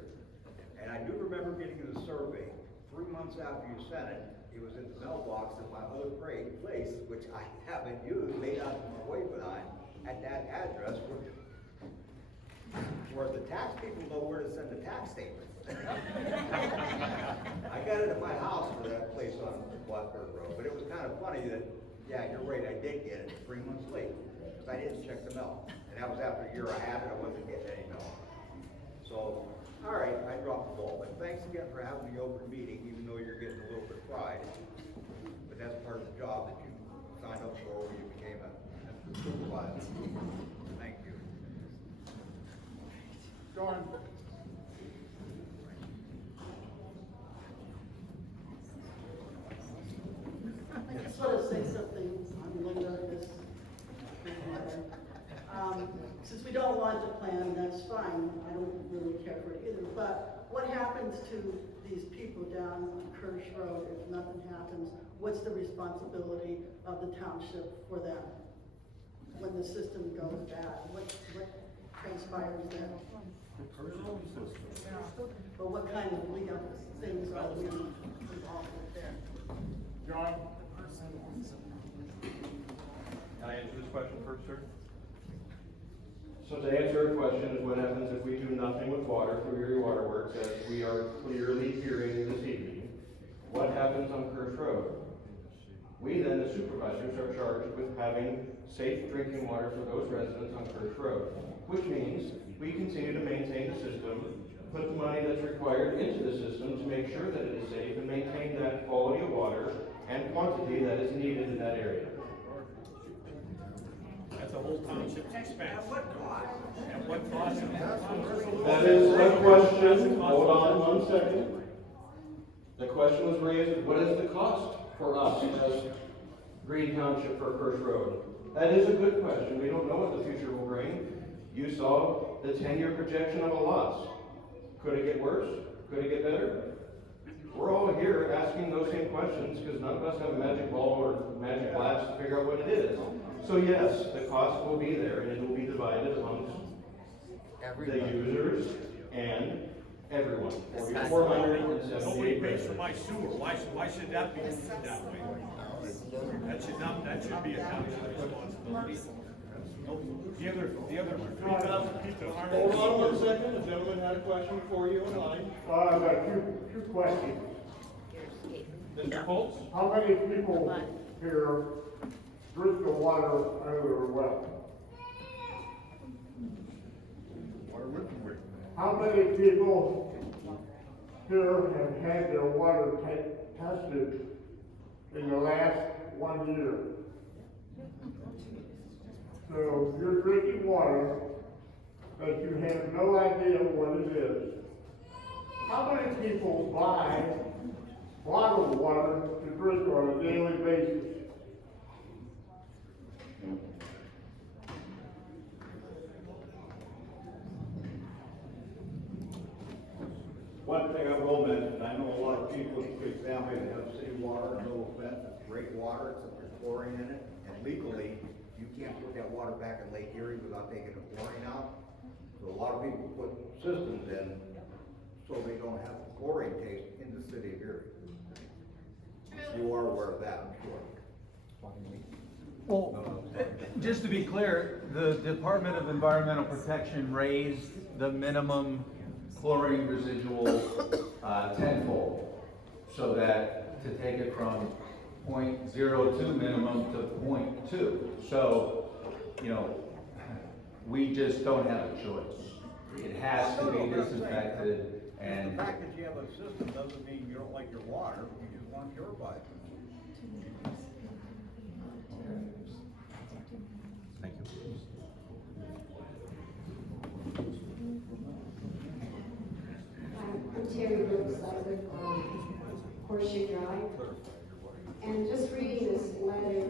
And I do remember getting the survey, 3 months after you sent it, it was in the mailbox at my other place, which I haven't used, made out to my wife and I, at that address where the tax people know where to send the tax statements. I got it at my house for that place on Blackbird Road, but it was kind of funny that, yeah, you're right, I did get it 3 months late, because I didn't check the mail. And that was after a year I had it, I wasn't getting any mail. So, all right, I dropped the ball, but thanks again for having the open meeting, even though you're getting a little bit fried. But that's part of the job that you signed up for when you became a supervisor. Thank you. John. I just want to say something. I'm Linda, this since we don't want the plan, that's fine. I don't really care for it either. But what happens to these people down on Kirsch Road if nothing happens? What's the responsibility of the township for them? When the system goes bad, what transpires then? But what kind of legal things are we involved with there? John? Can I answer this question first, sir? So to answer your question is what happens if we do nothing with water through Erie Waterworks, as we are clearly hearing this evening. What happens on Kirsch Road? We then, the supervisors, are charged with having safe drinking water for those residents on Kirsch Road, which means we continue to maintain the system, put the money that's required into the system to make sure that it is safe and maintain that quality of water and quantity that is needed in that area. That's a whole township's expense. At what cost? At what cost? That is a question. Hold on 1 second. The question was raised, what is the cost for us as Greene Township for Kirsch Road? That is a good question. We don't know what the future will bring. You saw the 10-year projection of a loss. Could it get worse? Could it get better? We're all here asking those same questions because none of us have a magic ball or magic glass to figure out what it is. So yes, the cost will be there and it will be divided amongst the users and everyone. 478 Nobody pays for my sewer. Why should that be that way? That should be a township responsibility. The other 3,000 people aren't. Hold on 1 second. The gentleman had a question for you in line. I've got two questions. Mr. Colts? How many people here drink the water out of their well? How many people here have had their water tested in the last 1 year? So you're drinking water, but you have no idea what it is. How many people buy bottled water to drink on a daily basis? One thing I will mention, I know a lot of people, for example, that have city water, no offense, it's great water, except there's chlorine in it, and legally, you can't put that water back in Lake Erie without taking the chlorine out. So a lot of people put systems in so they don't have the chlorine taste in the city of Erie. You are aware of that, I'm sure. Well, just to be clear, the Department of Environmental Protection raised the minimum chlorine residual tenfold, so that to take it from 0.02 minimum to 0.2. So, you know, we just don't have a choice. It has to be disinfected, and The fact that you have a system doesn't mean you don't like your water, you just want purified. Thank you. south of Horseshoe Drive. And just reading this letter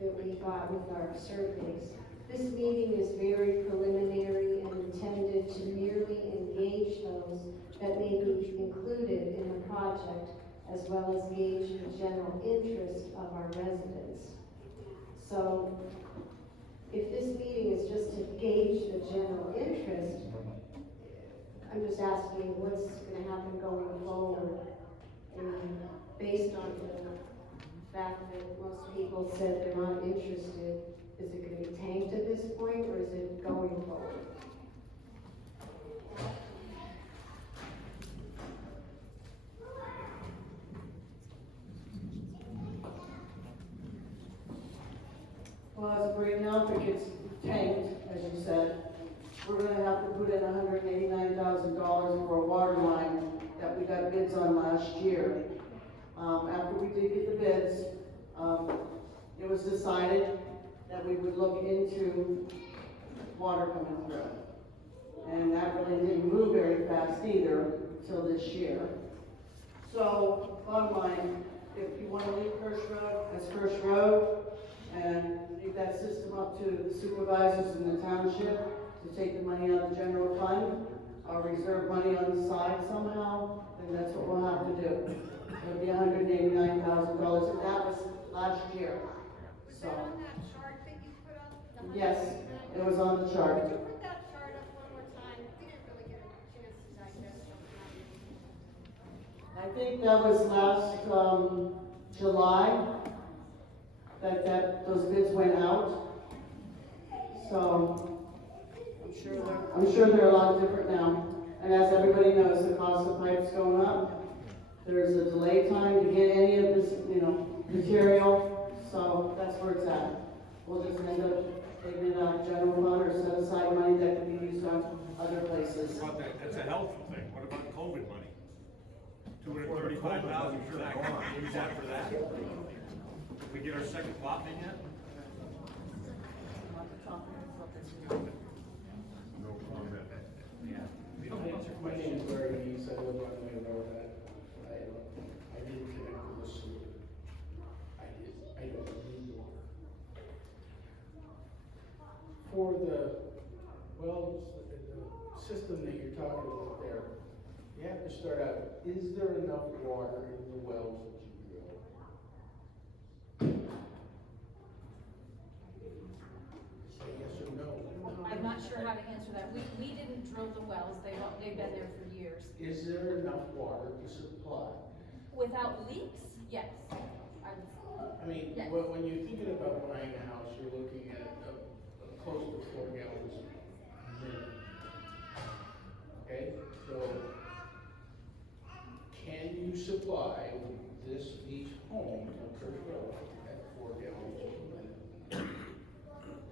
that we got with our surveys, this meeting is very preliminary and intended to merely engage those that may be included in the project, as well as gauge the general interest of our residents. So, if this meeting is just to gauge the general interest, I'm just asking what's going to happen going forward. And based on the fact that most people said they're not interested, is it going to be tanked at this point, or is it going forward? Well, as of right now, if it gets tanked, as you said, we're gonna have to put in $189,000 for a water line that we got bids on last year. After we did get the bids, it was decided that we would look into water coming through. And that really didn't move very fast either till this year. So, bottom line, if you wanna leave Kirsch Road, that's Kirsch Road, and leave that system up to the supervisors in the township to take the money out of the general fund, or reserve money on the side somehow, then that's what we'll have to do. It'll be $189,000, and that was last year. So. On that chart that you put up? The Yes, it was on the chart. Could you put that chart up one more time? We didn't really get a chance to digest it. I think that was last, July, that those bids went out. So, I'm sure they're a lot different now. And as everybody knows, the cost of pipes going up. There's a delay time to get any of this, material. So that's where it's at. We'll just end up taking it out of general fund or set aside money that can be used on other places. What about that? That's a helpful thing. What about COVID money? $235,000 for that. Use that for that. Did we get our second lot in yet? No comment. My name is Larry East. I live on Main Road. I didn't connect with the sewer. I don't need water. For the wells, the system that you're talking about there, you have to start out, is there enough water in the wells that you drill? Say yes or no. I'm not sure how to answer that. We didn't drill the wells, they've been there for years. Is there enough water to supply? Without leaks, yes. I mean, yes. when you're thinking about buying a house, you're looking at close to 4 gallons minimum. Okay, so can you supply these homes on Church Road at 4 gallons per minute?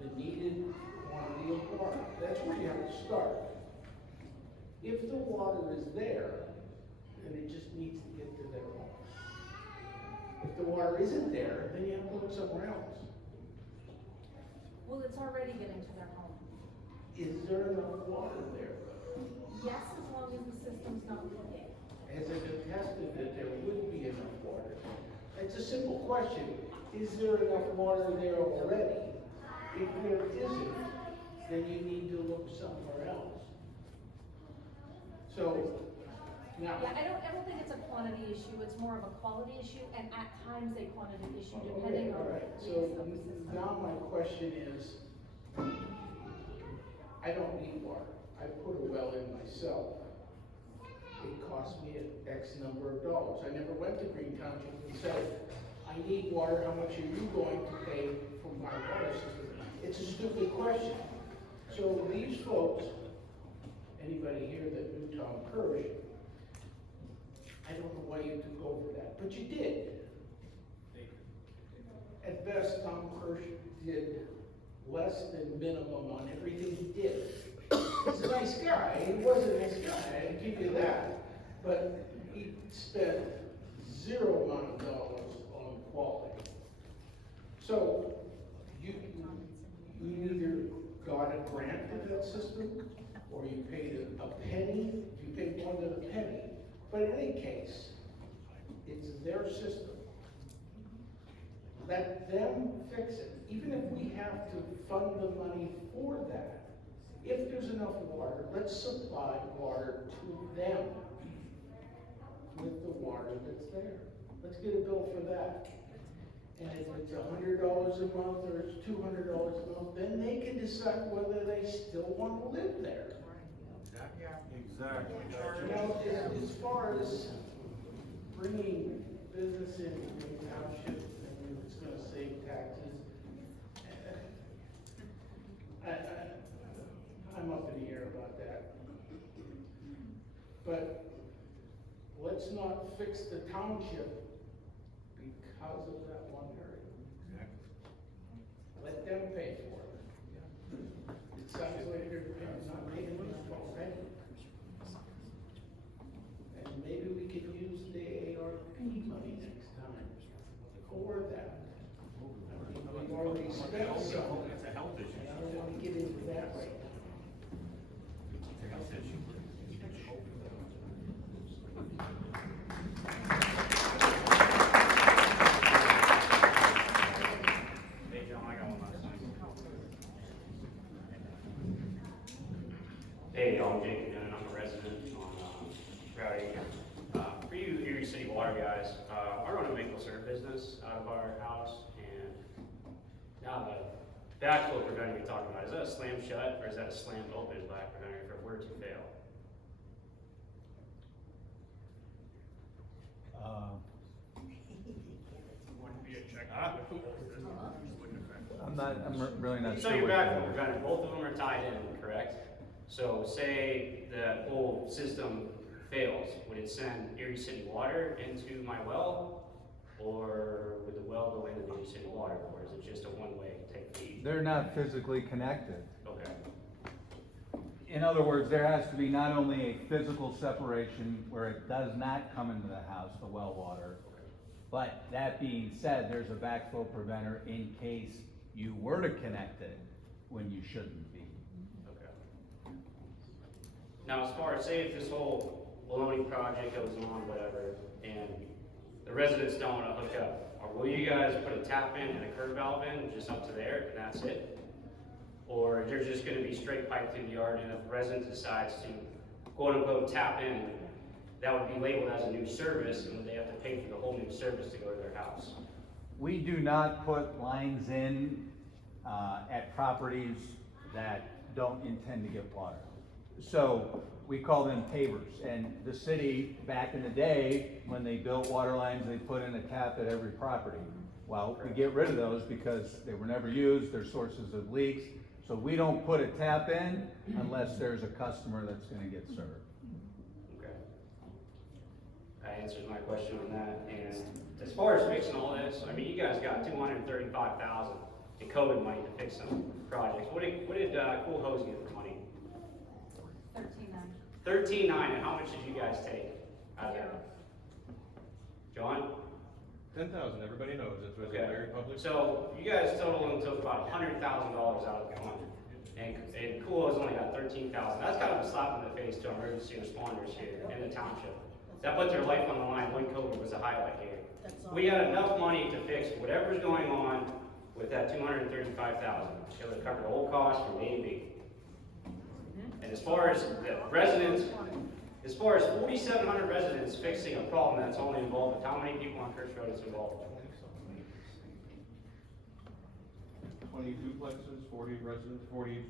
The needed quantity of water. That's where you have to start. If the water is there, then it just needs to get to their home. If the water isn't there, then you have to look somewhere else. Well, it's already getting to their home. Is there enough water there? Yes, as long as the system's not leaking. Has it attested that there would be enough water? It's a simple question. Is there enough water there already? If there isn't, then you need to look somewhere else. So, now. Yeah, I don't think it's a quantity issue, it's more of a quality issue, and at times a quantity issue, depending on all the right. leaks So of the system. now my question is, I don't need water. I put a well in myself. It cost me X number of dollars. I never went to Greene Township and said, I need water, how much are you going to pay for my water system? It's a stupid question. So these folks, anybody here that knew Tom Kirsch, I don't know why you took over that, but you did. At best, Tom Kirsch did less than minimum on everything he did. He's a nice guy. He was a nice guy, I give you that. But he spent zero amount of dollars on quality. So you either got a grant for that system, or you paid a penny. If you paid more than a penny, But in any case, it's their system. Let them fix it, even if we have to fund the money for that. If there's enough water, let's supply water to them with the water that's there. Let's get a bill for that. And if it's $100 a month or it's $200 a month, then they can decide whether they still want to live there. Exactly. Now, as far as bringing business in the township, and it's gonna save taxes, I'm up in the air about that. But let's not fix the township because of that one area. Let them pay for it. It sounds like they're not making enough already. And maybe we could use the ARP money next time for that. I mean, we've already spent some. It's a health issue. And I don't want to get into that right now. It's a health issue. Hey, John, I got one last time. Hey, I'm Jake Dunn, I'm a resident on Route 8. For you Erie City Water guys, I run a maple syrup business out of our house, and now the backflow preventer you're talking about, is that a slam shut or is that a slam open back preventer if it were to fail? Wouldn't be a check. I'm really not So sure. your what backflow preventer, both of them are tied in, correct? So say the whole system fails, would it send Erie City Water into my well? Or would the well go into Erie City Water, or is it just a one-way take feed? They're not physically connected. Okay. In other words, there has to be not only a physical separation where it does not come into the house, the well water, but that being said, there's a backflow preventer in case you were to connect it when you shouldn't be. Okay. Now, as far as, say if this whole baloney project goes on, whatever, and the residents don't want to hook up, or will you guys put a tap in and a curb valve in, just up to there, and that's it? Or there's just going to be straight pipe through the yard, and if the resident decides to quote unquote tap in, that would be labeled as a new service, and they have to pay for the whole new service to go to their house. We do not put lines in at properties that don't intend to get water. So we call them pavers. And the city, back in the day, when they built water lines, they put in a tap at every property. Well, we get rid of those because they were never used, they're sources of leaks. So we don't put a tap in unless there's a customer that's gonna get served. Okay. That answers my question on that. And as far as fixing all this, I mean, you guys got $235,000 in COVID money to fix some projects. What did Cool Hose get for money? $13.9. And how much did you guys take out of that? John? 10,000, everybody knows, it's Okay. very public. So you guys total took about $100,000 out of the fund. And Cool Hose only got $13,000. That's kind of a slap in the face to emergency responders here in the township. That put their life on the line when COVID was a highlight here. We had enough money to fix whatever's going on with that $235,000. It would cover all costs from A to B. And as far as the residents, as far as 4,700 residents fixing a problem that's only involved with how many people on Kirsch Road is involved? 20 duplexes, 40 residents, 40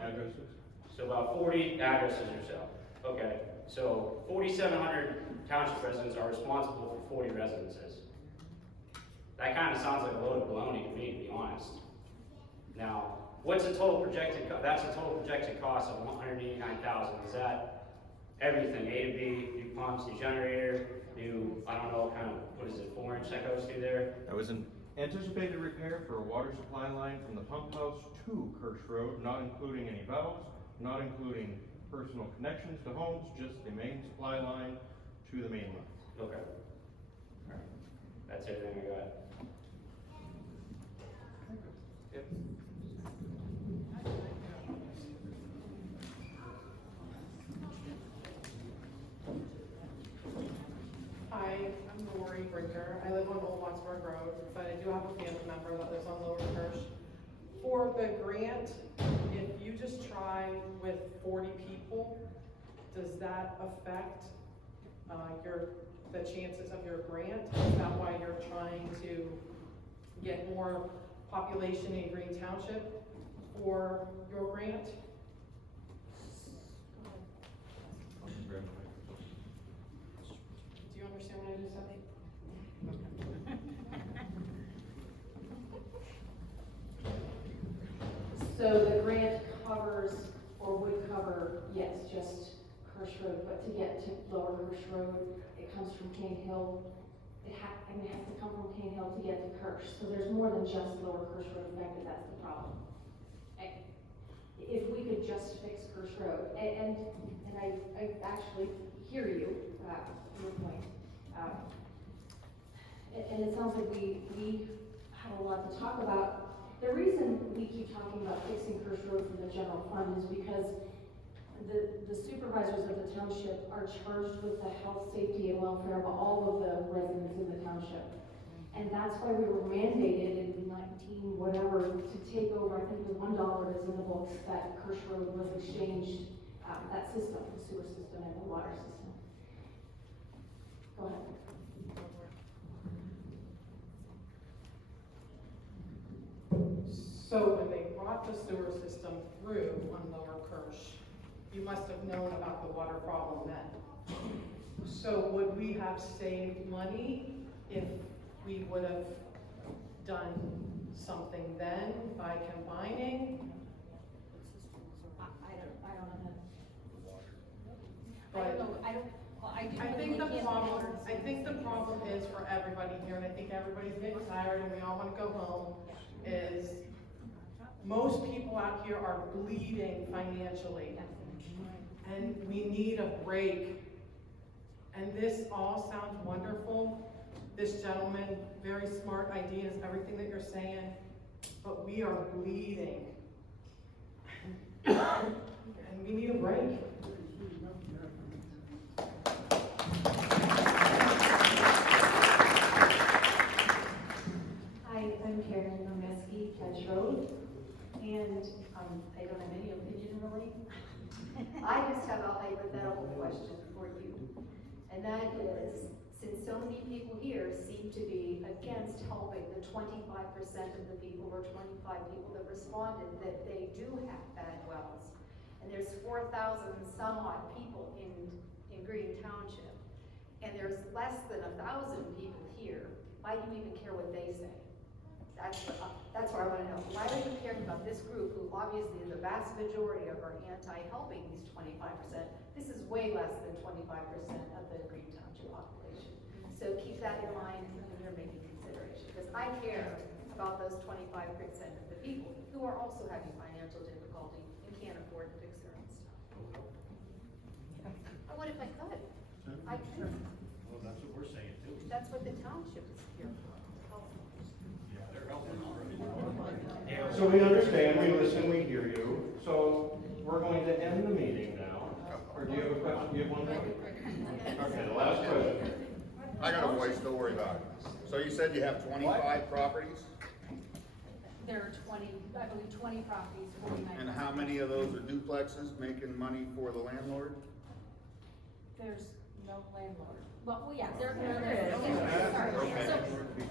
addresses. So about 40 addresses or so. Okay, so 4,700 township residents are responsible for 40 residences. That kind of sounds like a load of baloney to me, to be honest. Now, what's the total projected, that's a total projected cost of $189,000. Is that everything, A to B, new pumps, new generator, new, I don't know, kind of, what is it, 4-inch that goes through there? That was an anticipated repair for a water supply line from the pump house to Kirsch Road, not including any valves, not including personal connections to homes, just the main supply line to the main line. Okay. All right. That's everything I got. Yep. I live on Old Wattsburg Road, but I do have a family member that lives on Lower Kirsch. For the grant, if you just try with 40 people, does that affect the chances of your grant? Is that why you're trying to get more population in Greene Township for your grant? Do you understand what I just said? So the grant covers, or would cover, yes, just Kirsch Road, but to get to Lower Kirsch Road, it comes from Cane Hill. It has to come from Cane Hill to get to Kirsch. So there's more than just Lower Kirsch Road affected, that's the problem. If we could just fix Kirsch Road, and I actually hear you, your point. And it sounds like we have a lot to talk about. The reason we keep talking about fixing Kirsch Road from the general fund is because the supervisors of the township are charged with the health, safety, and welfare of all of the residents in the township. And that's why we were mandated in 19 whatever to take over, I think it was $1 is in the books, that Kirsch Road was exchanged, that system, the sewer system and the water system. Go ahead. So when they brought the sewer system through on Lower Kirsch, you must have known about the water problem then. So would we have saved money if we would have done something then by combining? I don't know. But I think the problem is for everybody here, and I think everybody's getting tired and we all want to go home, is most people out here are bleeding financially. And we need a break. And this all sounds wonderful. This gentleman, very smart ideas, everything that you're saying, but we are bleeding. And we need a break. Hi, I'm Karen Nomeski, Catch Road, and I don't have any opinion really. I just have a hypothetical question for you, and that is, since so many people here seem to be against helping the 25% of the people, or 25 people that responded, that they do have bad wells, and there's 4,000 some odd people in Greene Township, and there's less than 1,000 people here, why do you even care what they say? That's what I want to know. Why are you caring about this group, who obviously the vast majority of are anti-helping these 25%? This is way less than 25% of the Greene Township population. So keep that in mind when you're making consideration, because I care about those 25% of the people who are also having financial difficulty and can't afford to fix their own stuff. I would if I could. I could. Well, that's what we're saying too. That's what the township is here for. So we understand, we listen, we hear you. So we're going to end the meeting now. Or do you have a question? Do you have one more? Okay, the last question. I got a voice, don't worry about it. So you said you have 25 properties? There are 20, I believe 20 properties, 49. And how many of those are duplexes making money for the landlord? There's no landlord. Well, yeah, there is. Sorry. Okay.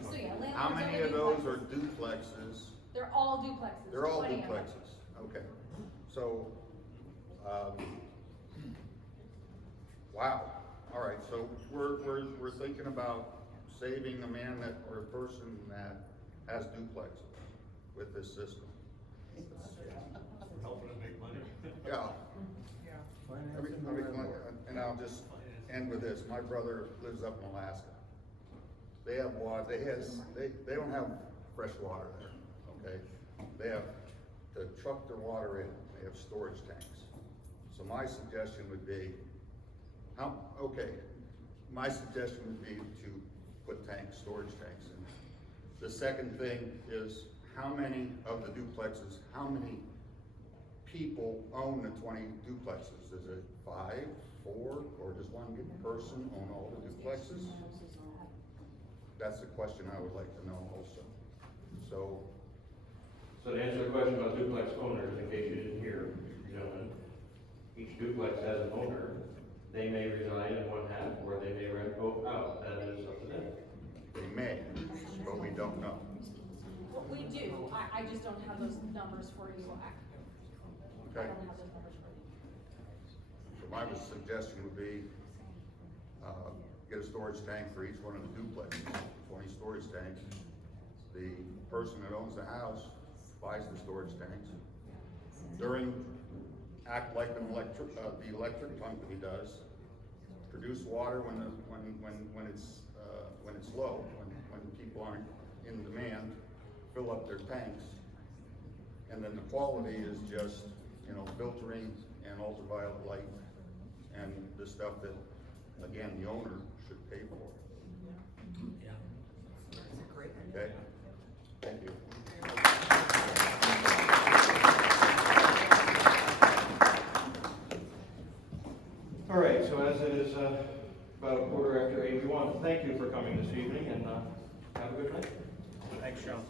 So yeah, landlords. How many of those are duplexes? They're all duplexes. They're all 20 of them. duplexes, okay. So, wow, all right, so we're thinking about saving a man that, or a person that has duplexes with this system. Helping them make money. Yeah. And I'll just end with this. My brother lives up in Alaska. They have water, they don't have fresh water there, okay? They have to truck their water in, they have storage tanks. So my suggestion would be, my suggestion would be to put storage tanks in. The second thing is, how many of the duplexes, how many people own the 20 duplexes? Is it 5, 4, or does one person own all the duplexes? that's the question I would like to know also. So, So to answer the question about duplex owners, in case you didn't hear, gentlemen, each duplex has an owner. They may reside in one half, or they may rent both out. That is up to them. they may, but we don't know. Well, we do, I just don't have those numbers for you. I Okay? don't have those numbers for you. So my suggestion would be, get a storage tank for each one of the duplexes, 20 storage tanks. The person that owns the house buys the storage tanks. Act like the electric company does. Produce water when it's low, when people aren't in demand, fill up their tanks. And then the quality is just, filtering and ultraviolet light and the stuff that, again, the owner should pay for. Yeah. That's a great idea. Okay? Thank you. All right, so as it is about 8:15, we want to thank you for coming this evening, and have a good night. Thanks, Sean.